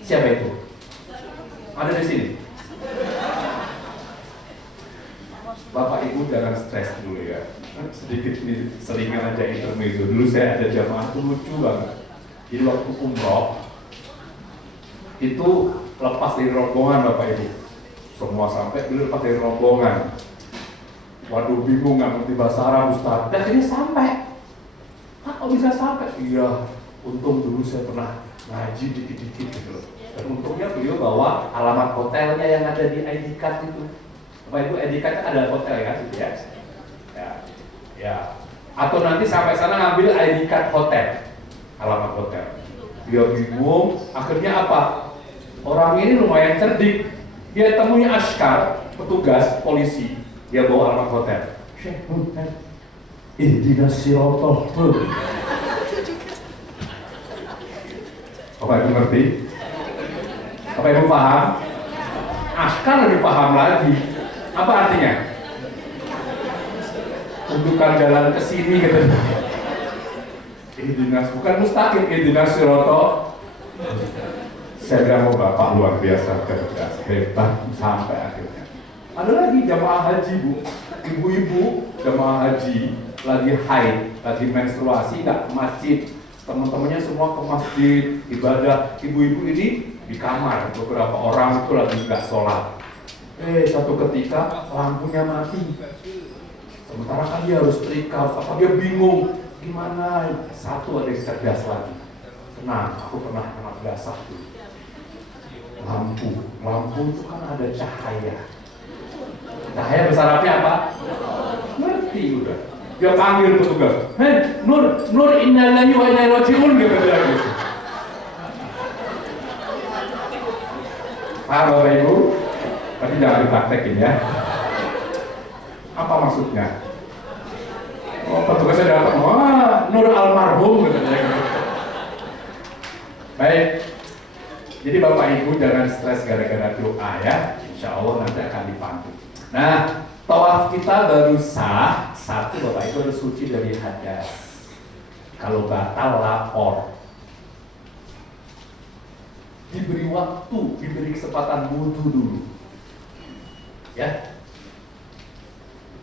Siapa itu? Ada di sini. Bapak Ibu jangan stres dulu ya. Sedikit nih, seringan aja intermezzo. Dulu saya ada jamaah tuh lucu banget. Jadi waktu umroh itu lepas dari rombongan Bapak Ibu. Semua sampai dulu lepas dari rombongan. Waduh, bingung nggak ngerti bahasa Arab Ustaz. Dan ini sampai. Kok bisa sampai? Iya, untung dulu saya pernah ngaji dikit-dikit gitu loh. Dan untungnya beliau bawa alamat hotelnya yang ada di ID card itu. Bapak Ibu, ID card ada hotel ya, gitu ya. Ya. Atau nanti sampai sana ngambil ID card hotel, alamat hotel. Dia bingung, akhirnya apa? Orang ini lumayan cerdik. Dia temui askar, petugas polisi. Dia bawa alamat hotel. Ihdinas siratal. Bapak Ibu ngerti? Bapak Ibu paham? Askar lebih paham lagi. Apa artinya? Tunjukkan jalan ke sini gitu. Ihdinas, bukan mustaqim, ihdinas siratal. Saya bilang, Bapak luar biasa, cerdas, hebat, sampai akhirnya. Ada lagi jamaah haji Bu, ibu-ibu jamaah haji lagi haid, lagi menstruasi, nggak ke masjid, teman-temannya semua ke masjid ibadah, ibu-ibu ini di kamar, beberapa orang itu lagi nggak sholat. Satu ketika lampunya mati, sementara kan dia harus trika, apa dia bingung, gimana? Satu ada yang cerdas lagi, tenang, aku pernah kena basah dulu. Lampu itu kan ada cahaya. Cahaya besar api apa? Ngerti udah. Dia panggil petugas. Hei, Nur innalillahi wa inna ilaihi raji'un gitu dia gitu. Paham Bapak Ibu? Tapi jangan dipraktekin ya. Apa maksudnya? Petugasnya datang, wah Nur almarhum gitu ya. Baik. Jadi Bapak Ibu jangan stres gara-gara doa ya. Insya Allah nanti akan dipandu. Nah, tawaf kita baru sah. Satu, Bapak Ibu harus suci dari hadas. Kalau batal, lapor. Diberi waktu, diberi kesempatan wudhu dulu. Ya,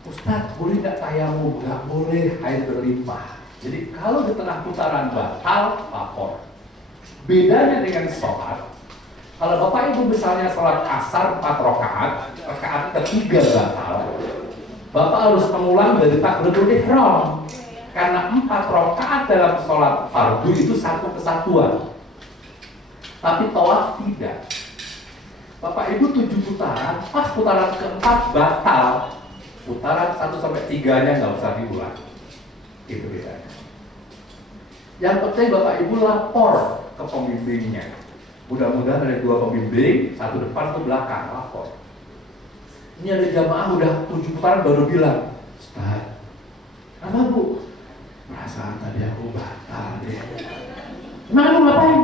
Ustadz, boleh nggak tayamum? Nggak boleh, air berlimpah. Jadi kalau di tengah putaran batal, lapor. Bedanya dengan sholat, kalau Bapak Ibu misalnya sholat asar 4 rakaat, rakaat ketiga batal, Bapak harus mengulang dari takbiratul ihram. Karena 4 rakaat dalam sholat fardu itu satu kesatuan. Tapi tawaf tidak. Bapak Ibu 7 putaran, pas putaran keempat batal. Putaran 1-3-nya nggak usah diulang. Itu bedanya. Yang penting Bapak Ibu lapor ke pembimbingnya. Mudah-mudahan ada 2 pembimbing, 1 depan, 1 belakang, lapor. Ini ada jamaah udah 7 putaran baru bilang, Ustaz, apa Bu? Perasaan tadi aku batal deh. Emang kamu ngapain?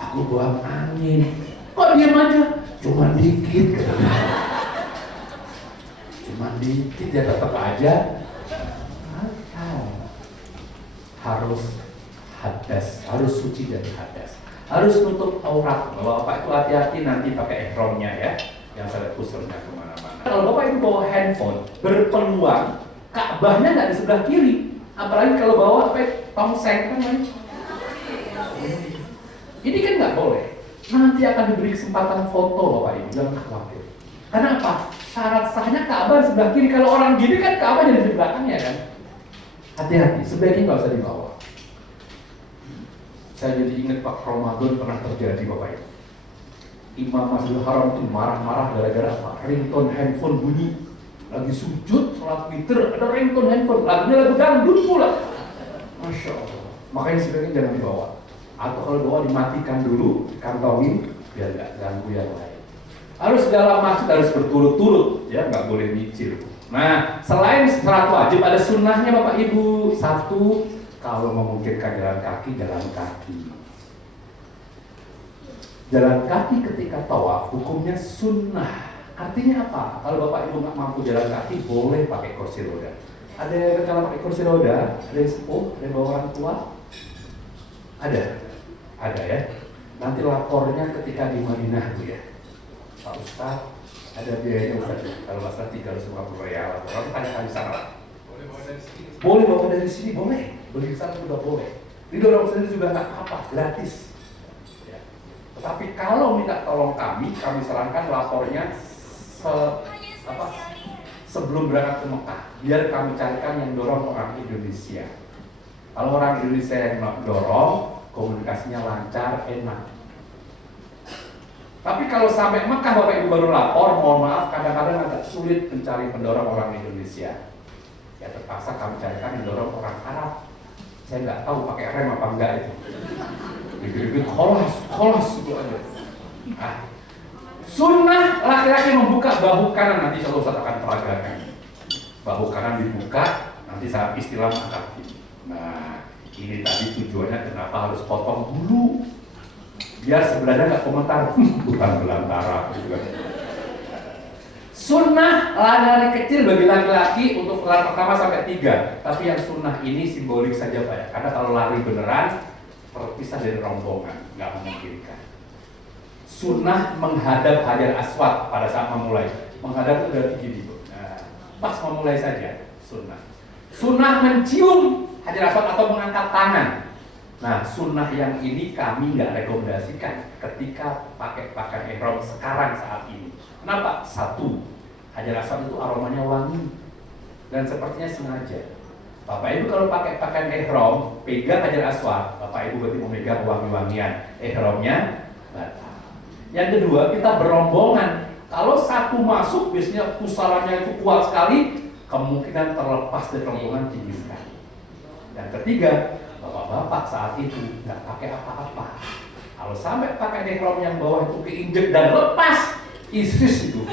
Aku buang angin. Kok diam aja? Cuma dikit katanya. Cuma dikit ya tetap aja. harus hadas, harus suci dari hadas, harus nutup aurat. Kalau Bapak itu hati-hati nanti pakai ihramnya ya, yang saya khususnya kemana-mana. Kalau Bapak itu bawa handphone, berpeluang Ka'bahnya nggak di sebelah kiri, apalagi kalau bawa tongseng kan? Ini kan nggak boleh. Nanti akan diberi kesempatan foto Bapak Ibu, jangan khawatir. Karena apa? Syarat sahnya Ka'bah sebelah kiri. Kalau orang gini kan Ka'bah jadi di belakangnya kan. Hati-hati, sebaiknya nggak usah dibawa. Saya jadi ingat Pak Ramadan pernah terjadi Bapak Ibu. Imam Masjidil Haram itu marah-marah gara-gara apa? Ringtone handphone bunyi. Lagi sujud, sholat witir, ada ringtone handphone. Lagunya lagu dangdut pula. Masya Allah. Makanya sebaiknya jangan dibawa. Atau kalau bawa dimatikan dulu, kantongin biar nggak ganggu yang lain. Harus dalam masjid harus berturut-turut, ya nggak boleh nyicil. Nah, selain salat wajib ada sunnahnya Bapak Ibu. Satu, kalau memungkinkan jalan kaki, jalan kaki. Jalan kaki ketika tawaf hukumnya sunnah. Artinya apa? Kalau Bapak Ibu nggak mampu jalan kaki, boleh pakai kursi roda. Ada yang kalau pakai kursi roda, ada yang sepuh, ada yang bawa orang tua. Ada ya. Nanti lapornya ketika di Madinah Bu ya. Pak Ustaz, ada biayanya Ustaz. Kalau masalah 350 riyal. Kalau kita tanya di sana. Boleh bawa dari sini. Boleh bawa dari sini, boleh. Beli sana juga boleh. Didorong sendiri juga nggak apa, gratis. Ya. Tetapi kalau minta tolong kami sarankan lapornya sebelum berangkat ke Mekah. Biar kami carikan yang dorong orang Indonesia. Kalau orang Indonesia yang dorong, komunikasinya lancar, enak. Tapi kalau sampai Mekah Bapak Ibu baru lapor, mohon maaf kadang-kadang agak sulit mencari pendorong orang Indonesia. Ya terpaksa kami carikan yang dorong orang Arab. Saya nggak tahu pakai rem apa enggak itu. Dikit-dikit kholas itu aja. Nah, sunnah laki-laki membuka bahu kanan, nanti kalau Ustaz akan peragakan. Bahu kanan dibuka, nanti saat istilah angkat kaki. Nah, ini tadi tujuannya kenapa harus potong dulu. Biar sebenarnya nggak komentar, bukan belantara gitu kan. Sunnah lari kecil bagi laki-laki untuk lari pertama sampai 3. Tapi yang sunnah ini simbolik saja Pak ya. Karena kalau lari beneran terpisah dari rombongan, nggak memungkinkan. Sunnah menghadap Hajar Aswad pada saat memulai. Menghadap itu berarti gini Bu. Nah, pas memulai saja sunnah. Sunnah mencium Hajar Aswad atau mengangkat tangan. Nah, sunnah yang ini kami nggak rekomendasikan ketika pakai pakaian ihram sekarang saat ini. Kenapa? Satu, Hajar Aswad itu aromanya wangi dan sepertinya sengaja. Bapak Ibu kalau pakai pakaian ihram, pegang Hajar Aswad, Bapak Ibu berarti memegang wangi-wangian ihramnya batal. Yang kedua, kita berombongan. Kalau satu masuk, biasanya pusarannya itu kuat sekali, kemungkinan terlepas dari rombongan tinggi sekali. Yang ketiga, bapak-bapak saat itu nggak pakai apa-apa. Kalau sampai pakai ihram yang bawah itu keinjek dan lepas, ISIS itu.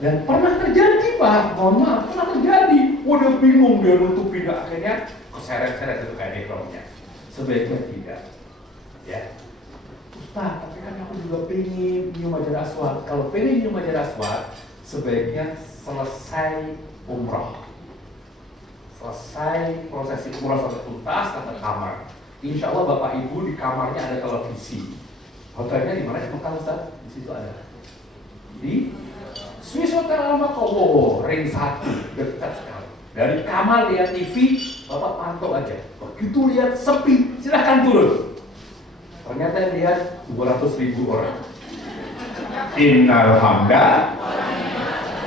Dan pernah terjadi Pak, mohon maaf, pernah terjadi. Udah bingung dia nutupin, akhirnya keseret-seret itu kayak ihramnya. Sebaiknya tidak. Ya. Ustaz, tapi kan aku juga pengen nyium Hajar Aswad. Kalau pengen nyium Hajar Aswad, sebaiknya selesai umroh. Selesai prosesi umroh sampai tuntas, ke kamar. Insya Allah Bapak Ibu di kamarnya ada televisi. Hotelnya di mana? Di Mekah Ustaz? Di situ ada. Di Swiss Hotel Al-Maqowo, ring 1, dekat sekali. Dari kamar lihat TV, Bapak pantau aja. Begitu lihat sepi, silahkan turun. Ternyata lihat 200.000 orang. Innal hamda,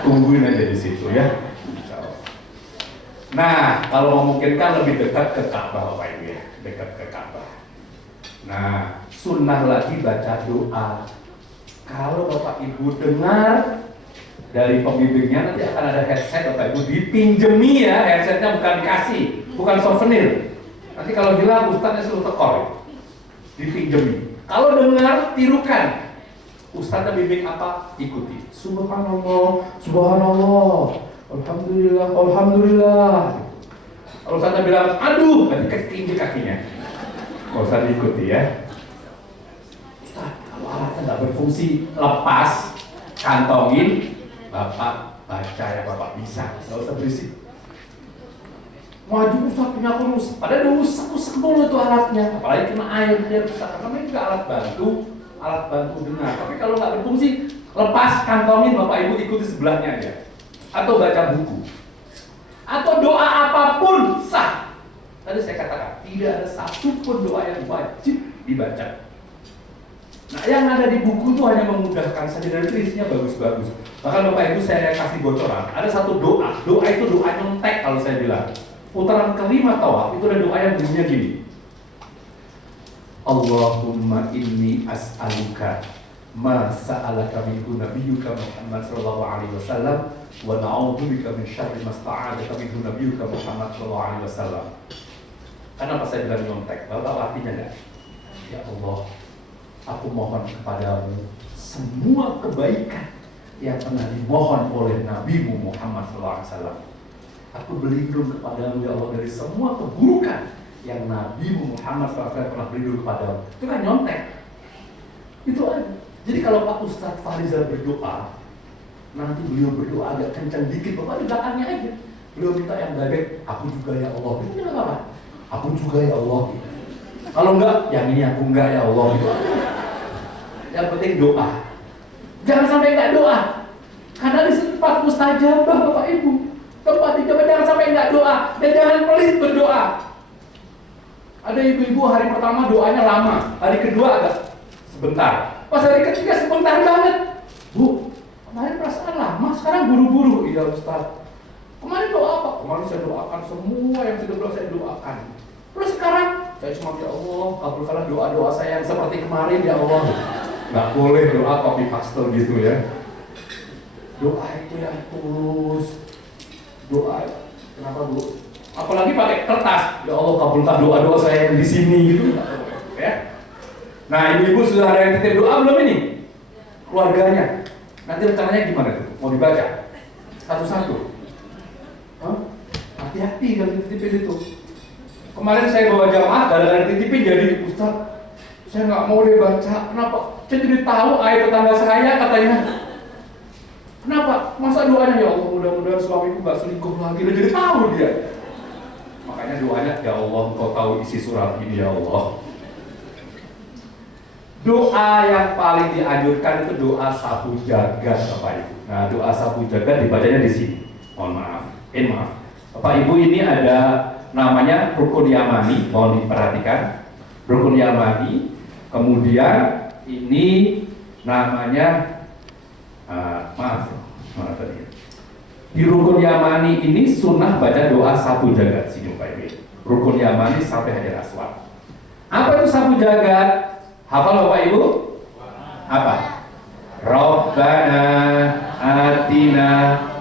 tungguin aja di situ ya. Nah, kalau memungkinkan lebih dekat ke Ka'bah Bapak Ibu ya, dekat ke Ka'bah. Nah, sunnah lagi baca doa. Kalau Bapak Ibu dengar dari pembimbingnya, nanti akan ada headset Bapak Ibu dipinjemi ya, headsetnya bukan dikasih, bukan souvenir. Nanti kalau hilang Ustaznya suruh tekor, dipinjemi. Kalau dengar, tirukan. Ustaznya bimbing apa? Ikuti. Subhanallah, Subhanallah. Alhamdulillah, Alhamdulillah. Kalau Ustaznya bilang, aduh, nanti keinjek kakinya. Kalau Ustaz ikuti ya. Ustaz, kalau alatnya nggak berfungsi, lepas, kantongin, Bapak baca ya Bapak bisa, nggak usah berisik. Maju Ustaz punya aku rusak, padahal udah rusak mulu tuh alatnya, apalagi kena air dia rusak. Karena itu alat bantu dengar. Tapi kalau nggak berfungsi, lepas, kantongin, Bapak Ibu ikuti sebelahnya aja, atau baca buku, atau doa apapun sah. Tadi saya katakan tidak ada satupun doa yang wajib dibaca. Nah, yang ada di buku itu hanya memudahkan saja dan isinya bagus-bagus. Bahkan Bapak Ibu saya kasih bocoran, ada satu doa itu doa nyontek kalau saya bilang. Putaran kelima tawaf itu ada doa yang bunyinya gini. Allahumma inni as'aluka ma sa'alaka minhu nabiyyuka Muhammad sallallahu alaihi wasallam wa na'udzubika min syarri ma sta'adzaka minhu nabiyyuka Muhammad sallallahu alaihi wasallam. Kenapa saya bilang nyontek? Tahu artinya enggak? Ya Allah, aku mohon kepadamu semua kebaikan yang pernah dimohon oleh Nabimu Muhammad sallallahu alaihi wasallam. Aku berlindung kepadamu ya Allah dari semua keburukan yang Nabi Muhammad SAW pernah berlindung kepadamu. Itu kan nyontek. Itu aja. Jadi kalau Pak Ustadz Farizal berdoa, nanti beliau berdoa agak kencang dikit, Bapak di belakangnya aja. Beliau minta yang baik, aku juga ya Allah. Itu bilang apa? Aku juga ya Allah. Kalau enggak, yang ini aku enggak ya Allah. Gitu. Yang penting doa. Jangan sampai enggak doa. Karena di tempat mustajabah Bapak Ibu. Tempat dijawab, jangan sampai enggak doa dan jangan pelit berdoa. Ada ibu-ibu hari pertama doanya lama, hari kedua agak sebentar, pas hari ketiga sebentar banget. Bu, kemarin perasaan lama, sekarang buru-buru. Iya Ustaz. Kemarin doa apa? Kemarin saya doakan semua yang sudah saya doakan. Terus sekarang saya cuma ya Allah, kabulkanlah doa-doa saya yang seperti kemarin ya Allah. Nggak boleh doa copy paste gitu ya. Doa itu yang tulus. Doa, kenapa Bu? Apalagi pakai kertas. Ya Allah kabulkan doa-doa saya yang di sini gitu. Ya. Nah, ibu-ibu sudah ada yang titip doa belum ini? Keluarganya. Nanti rencananya gimana tuh? Mau dibaca? Satu-satu. Hati-hati kalau dititipin itu. Kemarin saya bawa jamaah, gara-gara dititipin jadi Ustaz, saya nggak mau deh baca. Kenapa? Saya jadi tahu ayat tetangga saya katanya. Kenapa? Masa doanya ya Allah mudah-mudahan suamiku gak selingkuh lagi. Udah jadi tahu dia. Makanya doanya ya Allah engkau tahu isi surat ini ya Allah. Doa yang paling dianjurkan itu doa sapu jagat Bapak Ibu. Nah doa sapu jagat dibacanya di sini. Mohon maaf. Bapak Ibu ini ada namanya rukun yamani. Mohon diperhatikan. Rukun yamani. Kemudian ini namanya maaf tadi. Di rukun yamani ini sunnah baca doa sapu jagat sini Bapak Ibu. Rukun yamani sampai Hajar Aswad. Apa itu sapu jagat? Hafal Bapak Ibu? Apa? Rabbana atina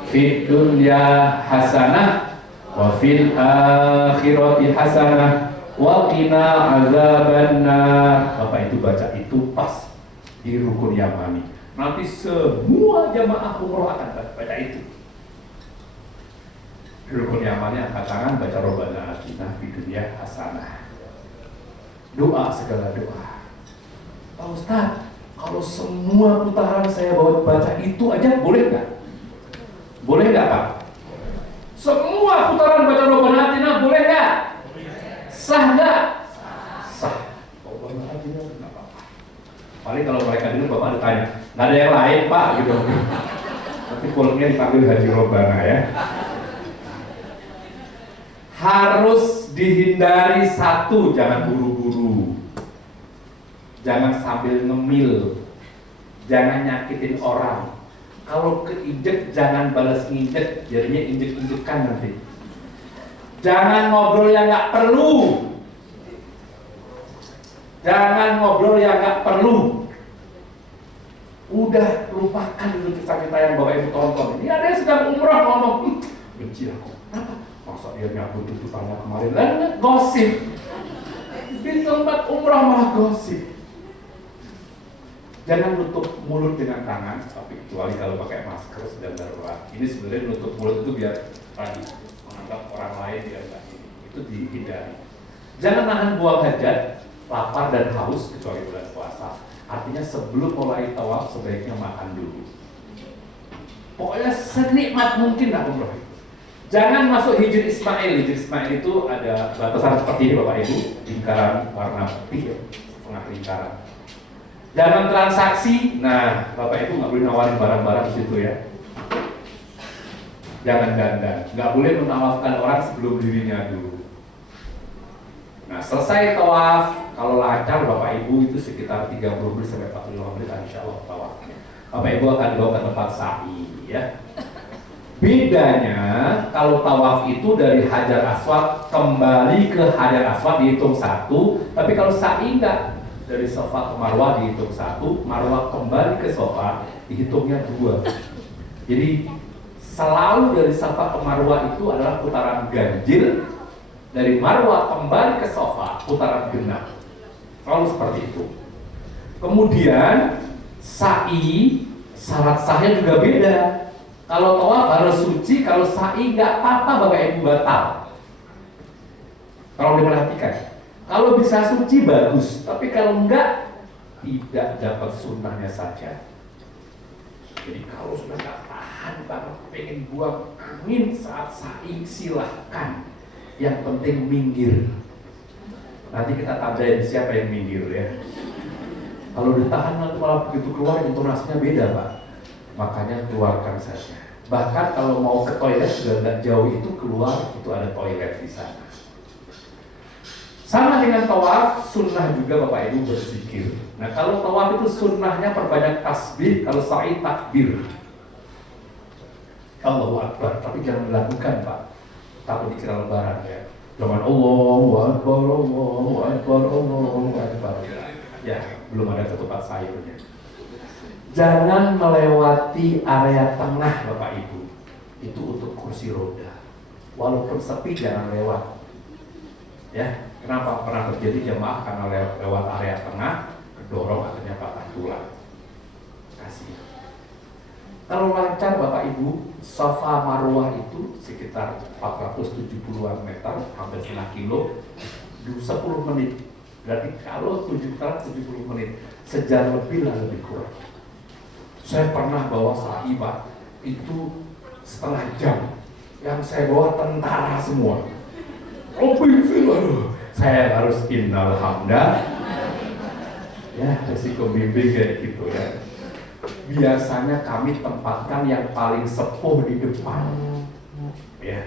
fid dunya hasanah wa fil akhirati hasanah wa qina azabannar. Bapak itu baca itu pas di rukun yamani. Nanti semua jamaah umroh akan baca itu. Di rukun yamani angkat tangan baca Rabbana atina fid dunya hasanah. Doa segala doa. Pak Ustaz, kalau semua putaran saya baca itu aja boleh nggak? Boleh nggak Pak? Semua putaran baca Rabbana atina boleh nggak? Sah nggak? Sah. Rabbana atina nggak apa-apa. Paling kalau mereka dengar Bapak ada tanya, nggak ada yang lain Pak gitu. Nanti kulitnya dipanggil Haji Robbana ya. Harus dihindari satu, jangan buru-buru, jangan sambil ngemil, jangan nyakitin orang. Kalau keinjek jangan balas nginjek, jadinya injek-injekan nanti. Jangan ngobrol yang nggak perlu. Jangan ngobrol yang nggak perlu. Udah lupakan dulu cerita-cerita yang Bapak Ibu tonton. Ini ada yang sedang umroh ngomong, benci aku. Kenapa? Masa dia nyambut tutupannya kemarin? Lalu gosip. Di tempat umroh malah gosip. Jangan nutup mulut dengan tangan, tapi kecuali kalau pakai masker sedang darurat. Ini sebenarnya nutup mulut itu biar tadi menganggap orang lain biar nggak ini. Itu dihindari. Jangan nahan buang hajat, lapar dan haus kecuali bulan puasa. Artinya sebelum mulai tawaf sebaiknya makan dulu. Pokoknya senikmat mungkin lah umroh itu. Jangan masuk Hijr Ismail. Hijr Ismail itu ada batasan seperti ini Bapak Ibu, lingkaran warna putih ya, setengah lingkaran. Jangan transaksi. Nah, Bapak Ibu nggak boleh nawarin barang-barang di situ ya. Jangan dandan, nggak boleh menawafkan orang sebelum dirinya dulu. Nah, selesai tawaf, kalau lancar Bapak Ibu itu sekitar 30 menit sampai 45 menit insya Allah tawafnya. Bapak Ibu akan dibawa ke tempat sa'i ya. Bedanya kalau tawaf itu dari Hajar Aswad kembali ke Hajar Aswad dihitung 1, tapi kalau sa'i enggak, dari Safa ke Marwah dihitung 1, Marwah kembali ke Safa dihitungnya 2. Jadi selalu dari Safa ke Marwah itu adalah putaran ganjil, dari Marwah kembali ke Safa putaran genap. Selalu seperti itu. Kemudian sa'i syarat sahnya juga beda. Kalau tawaf harus suci, kalau sa'i nggak apa-apa Bapak Ibu batal. Kalau diperhatikan, kalau bisa suci bagus, tapi kalau enggak tidak dapat sunnahnya saja. Jadi kalau sudah nggak tahan banget pengen buang angin saat sa'i, silahkan. Yang penting minggir. Nanti kita tandain siapa yang minggir ya. Kalau ditahan nanti malah begitu keluar intonasinya beda Pak. Makanya keluarkan saja. Bahkan kalau mau ke toilet sudah tidak jauh itu keluar, itu ada toilet di sana. Sama dengan tawaf, sunnah juga Bapak Ibu berzikir. Nah kalau tawaf itu sunnahnya perbanyak tasbih, kalau sa'i takbir. Allahu Akbar, tapi jangan dilakukan Pak. Takut dikira lebaran ya. Jangan Allahu Akbar, Allahu Akbar, Allahu Akbar. Ya, belum ada ketupat sayurnya. Jangan melewati area tengah Bapak Ibu. Itu untuk kursi roda. Walaupun sepi jangan lewat. Ya, kenapa pernah terjadi jemaah karena lewat area tengah, kedorong akhirnya patah tulang. Kasih. Kalau lancar Bapak Ibu, Safa Marwah itu sekitar 470-an meter, hampir setengah kilo, 10 menit. Berarti kalau 70 menit, sejam lebih lah lebih kurang. Saya pernah bawa sa'i Pak, itu setengah jam. Yang saya bawa tentara semua. Aduh, saya harus innal hamda. Ya, resiko bimbing kayak gitu ya. Biasanya kami tempatkan yang paling sepuh di depan. Ya,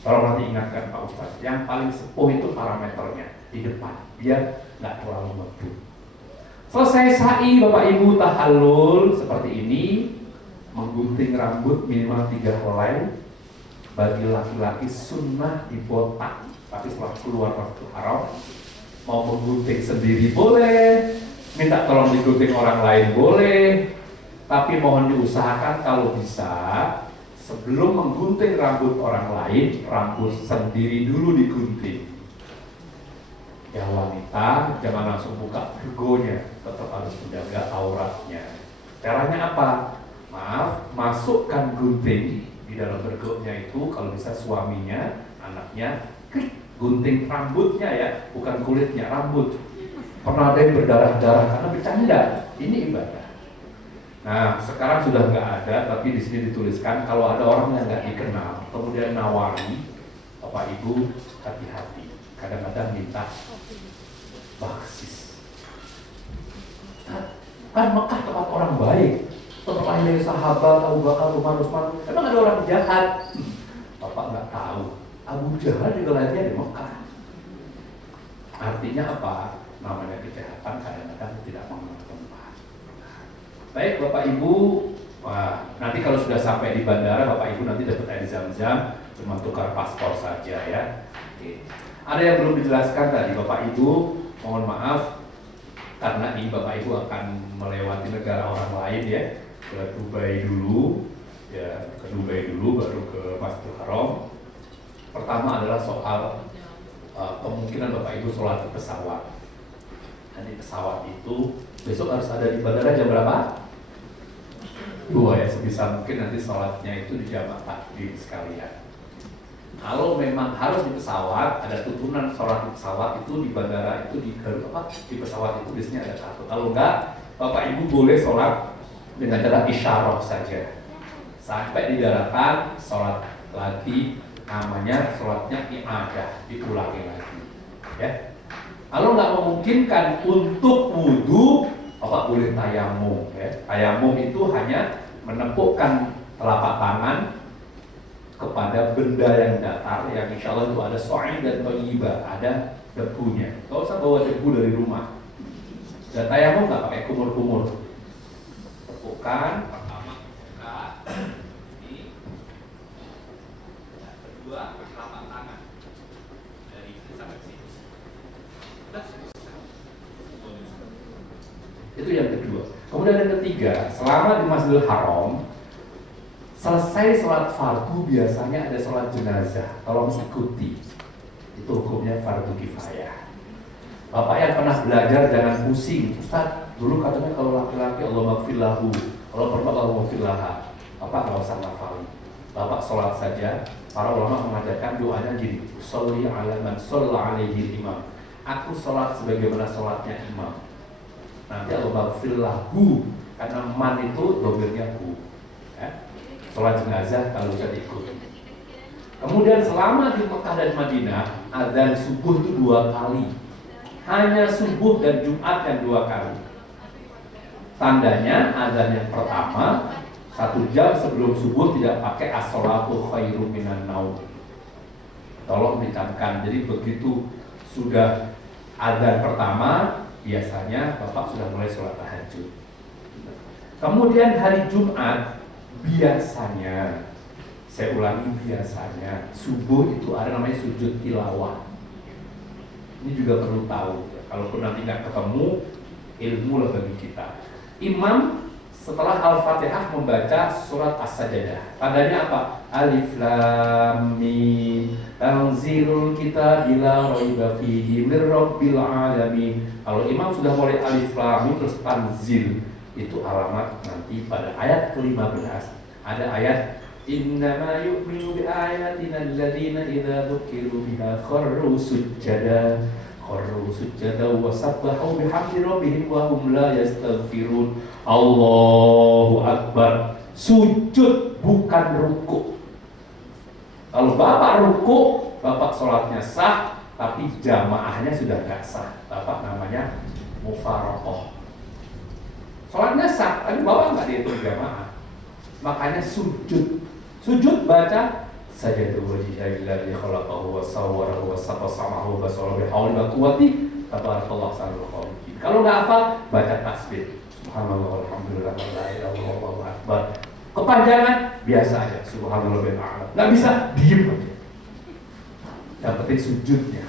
kalau nanti ingatkan Pak Ustadz, yang paling sepuh itu parameternya di depan, biar nggak terlalu melebihi. Selesai sa'i Bapak Ibu tahallul seperti ini, menggunting rambut minimal 3 helai. Bagi laki-laki sunnah dibotak, tapi setelah keluar Masjidil Haram mau menggunting sendiri boleh, minta tolong digunting orang lain boleh, tapi mohon diusahakan kalau bisa sebelum menggunting rambut orang lain, rambut sendiri dulu digunting. Ya wanita jangan langsung buka bergonya, tetap harus menjaga auratnya. Caranya apa? Maaf, masukkan gunting di dalam bergonya itu, kalau bisa suaminya, anaknya, gunting rambutnya ya, bukan kulitnya, rambut. Pernah ada yang berdarah-darah karena bercanda, ini ibadah. Nah, sekarang sudah nggak ada, tapi di sini dituliskan kalau ada orang yang nggak dikenal, kemudian nawari, Bapak Ibu hati-hati. Kadang-kadang minta baksis. Kan Mekah tempat orang baik, tempat lahir sahabat, Abu Bakar, Umar, Utsman. Emang ada orang jahat? Bapak nggak tahu. Abu Jahal juga lahirnya di Mekah. Artinya apa? Namanya kejahatan kadang-kadang tidak mengenal tempat. Baik Bapak Ibu, wah, nanti kalau sudah sampai di bandara, Bapak Ibu nanti dapat air zam-zam, cuma tukar paspor saja ya. Oke. Ada yang belum dijelaskan tadi Bapak Ibu, mohon maaf karena ini Bapak Ibu akan melewati negara orang lain ya, ke Dubai dulu, ya ke Dubai dulu baru ke Masjidil Haram. Pertama adalah soal kemungkinan Bapak Ibu sholat di pesawat. Dan di pesawat itu besok harus ada di bandara jam berapa? 2 ya, sebisa mungkin nanti sholatnya itu di jamak takdim sekalian. Kalau memang harus di pesawat, ada tuntunan sholat di pesawat itu di bandara itu di pesawat itu biasanya ada kartu. Kalau enggak, Bapak Ibu boleh sholat dengan cara isyarah saja. Sampai di daratan, sholat lagi namanya sholatnya i'adah, diulangi lagi. Ya. Kalau nggak memungkinkan untuk wudhu, Bapak boleh tayamum. Ya. Tayamum itu hanya menempukkan telapak tangan kepada benda yang datar, yang insya Allah itu ada so'id dan thayyibah, ada debunya. Nggak usah bawa debu dari rumah. Dan tayamum nggak pakai kumur-kumur. Tepukkan pertama, buka ini, yang kedua telapak tangan dari sini sampai sini. Itu yang kedua. Kemudian yang ketiga, selama di Masjidil Haram, selesai sholat fardu biasanya ada sholat jenazah. Tolong ikuti. Itu hukumnya fardu kifayah. Bapak yang pernah belajar jangan pusing. Ustaz, dulu katanya kalau laki-laki Allah maghfir lahu, kalau perempuan Allah maghfir laha. Bapak nggak usah ngafalin. Bapak sholat saja. Para ulama mengajarkan doanya gini: sholli ala man shalla alaihi imam. Aku sholat sebagaimana sholatnya imam. Nanti Allah maghfir lahu, karena man itu domirnya hu. Ya? Sholat jenazah kalau bisa diikuti. Kemudian selama di Mekah dan Madinah, azan subuh itu 2 kali. Hanya subuh dan Jumat yang 2 kali. Tandanya azan yang pertama 1 jam sebelum subuh tidak pakai as-sholatu khairum minan naum. Tolong dicatatkan. Jadi begitu sudah azan pertama, biasanya Bapak sudah mulai sholat tahajud. Kemudian hari Jumat biasanya, saya ulangi biasanya, subuh itu ada namanya sujud tilawah. Ini juga perlu tahu. Kalaupun nanti nggak ketemu, ilmu lah bagi kita. Imam setelah Al-Fatihah membaca surat As-Sajdah. Tandanya apa? Alif Lam Mim Tanzilul Kitabi la raiba fihi mir rabbil alamin. Kalau imam sudah mulai Alif Lam Mim terus Tanzil, itu alamat nanti pada ayat ke-15. Ada ayat Innama yu'minu bi ayatina alladhina idza dzukiru biha kharru sujjada wa sabbahu bihamdi rabbihim wa hum la yastaghfirun. Allahu akbar. Sujud bukan ruku. Kalau Bapak ruku, Bapak sholatnya sah, tapi jamaahnya sudah gak sah. Bapak namanya mufaraqah. Sholatnya sah, tapi Bapak gak dihitung jamaah. Makanya sujud. Sujud baca sajadu wajhilladzii khalaqahu wa sawwarahu wa samahu wa basarahu bihauli wa quwwati tabarakallahu ahsanul khaliqin. Kalau nggak hafal, baca tasbih. Subhanallah walhamdulillah wa la ilaha illallah wallahu akbar. Kepanjangan biasa aja, subhanallah bil a'la. Nggak bisa, diem aja. Yang penting sujudnya.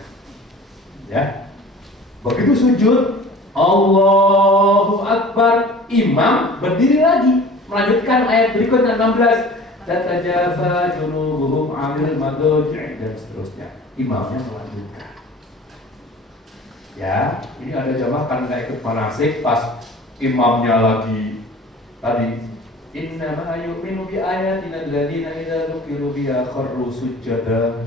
Ya. Begitu sujud, Allahu akbar, imam berdiri lagi, melanjutkan ayat berikutnya 16. Tatajafa junubuhum 'anil madaji' dan seterusnya. Imamnya melanjutkan. Ya, ini ada jamaah kan nggak ikut manasik pas imamnya lagi tadi. Innama yu'minu bi ayatina alladziina idza dzukiru biha kharru sujjada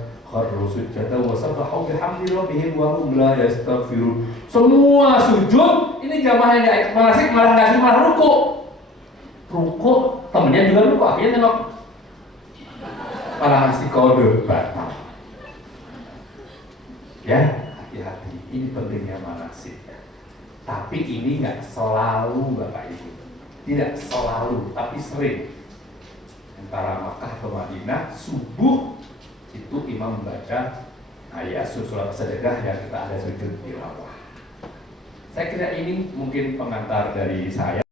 wa sabbahu bihamdi rabbihim wa hum la yastaghfirun. Semua sujud, ini jamaah yang nggak ikut manasik malah ngasih malah ruku. Ruku, temennya juga ruku, akhirnya nengok malah ngasih kode batal. Ya, hati-hati. Ini pentingnya manasik. Tapi ini nggak selalu, Bapak Ibu. Tidak selalu, tapi sering. Antara Makkah ke Madinah, subuh itu imam membaca ayat surat As-Sajdah dan kita ada sujud tilawah. Saya kira ini mungkin pengantar dari saya.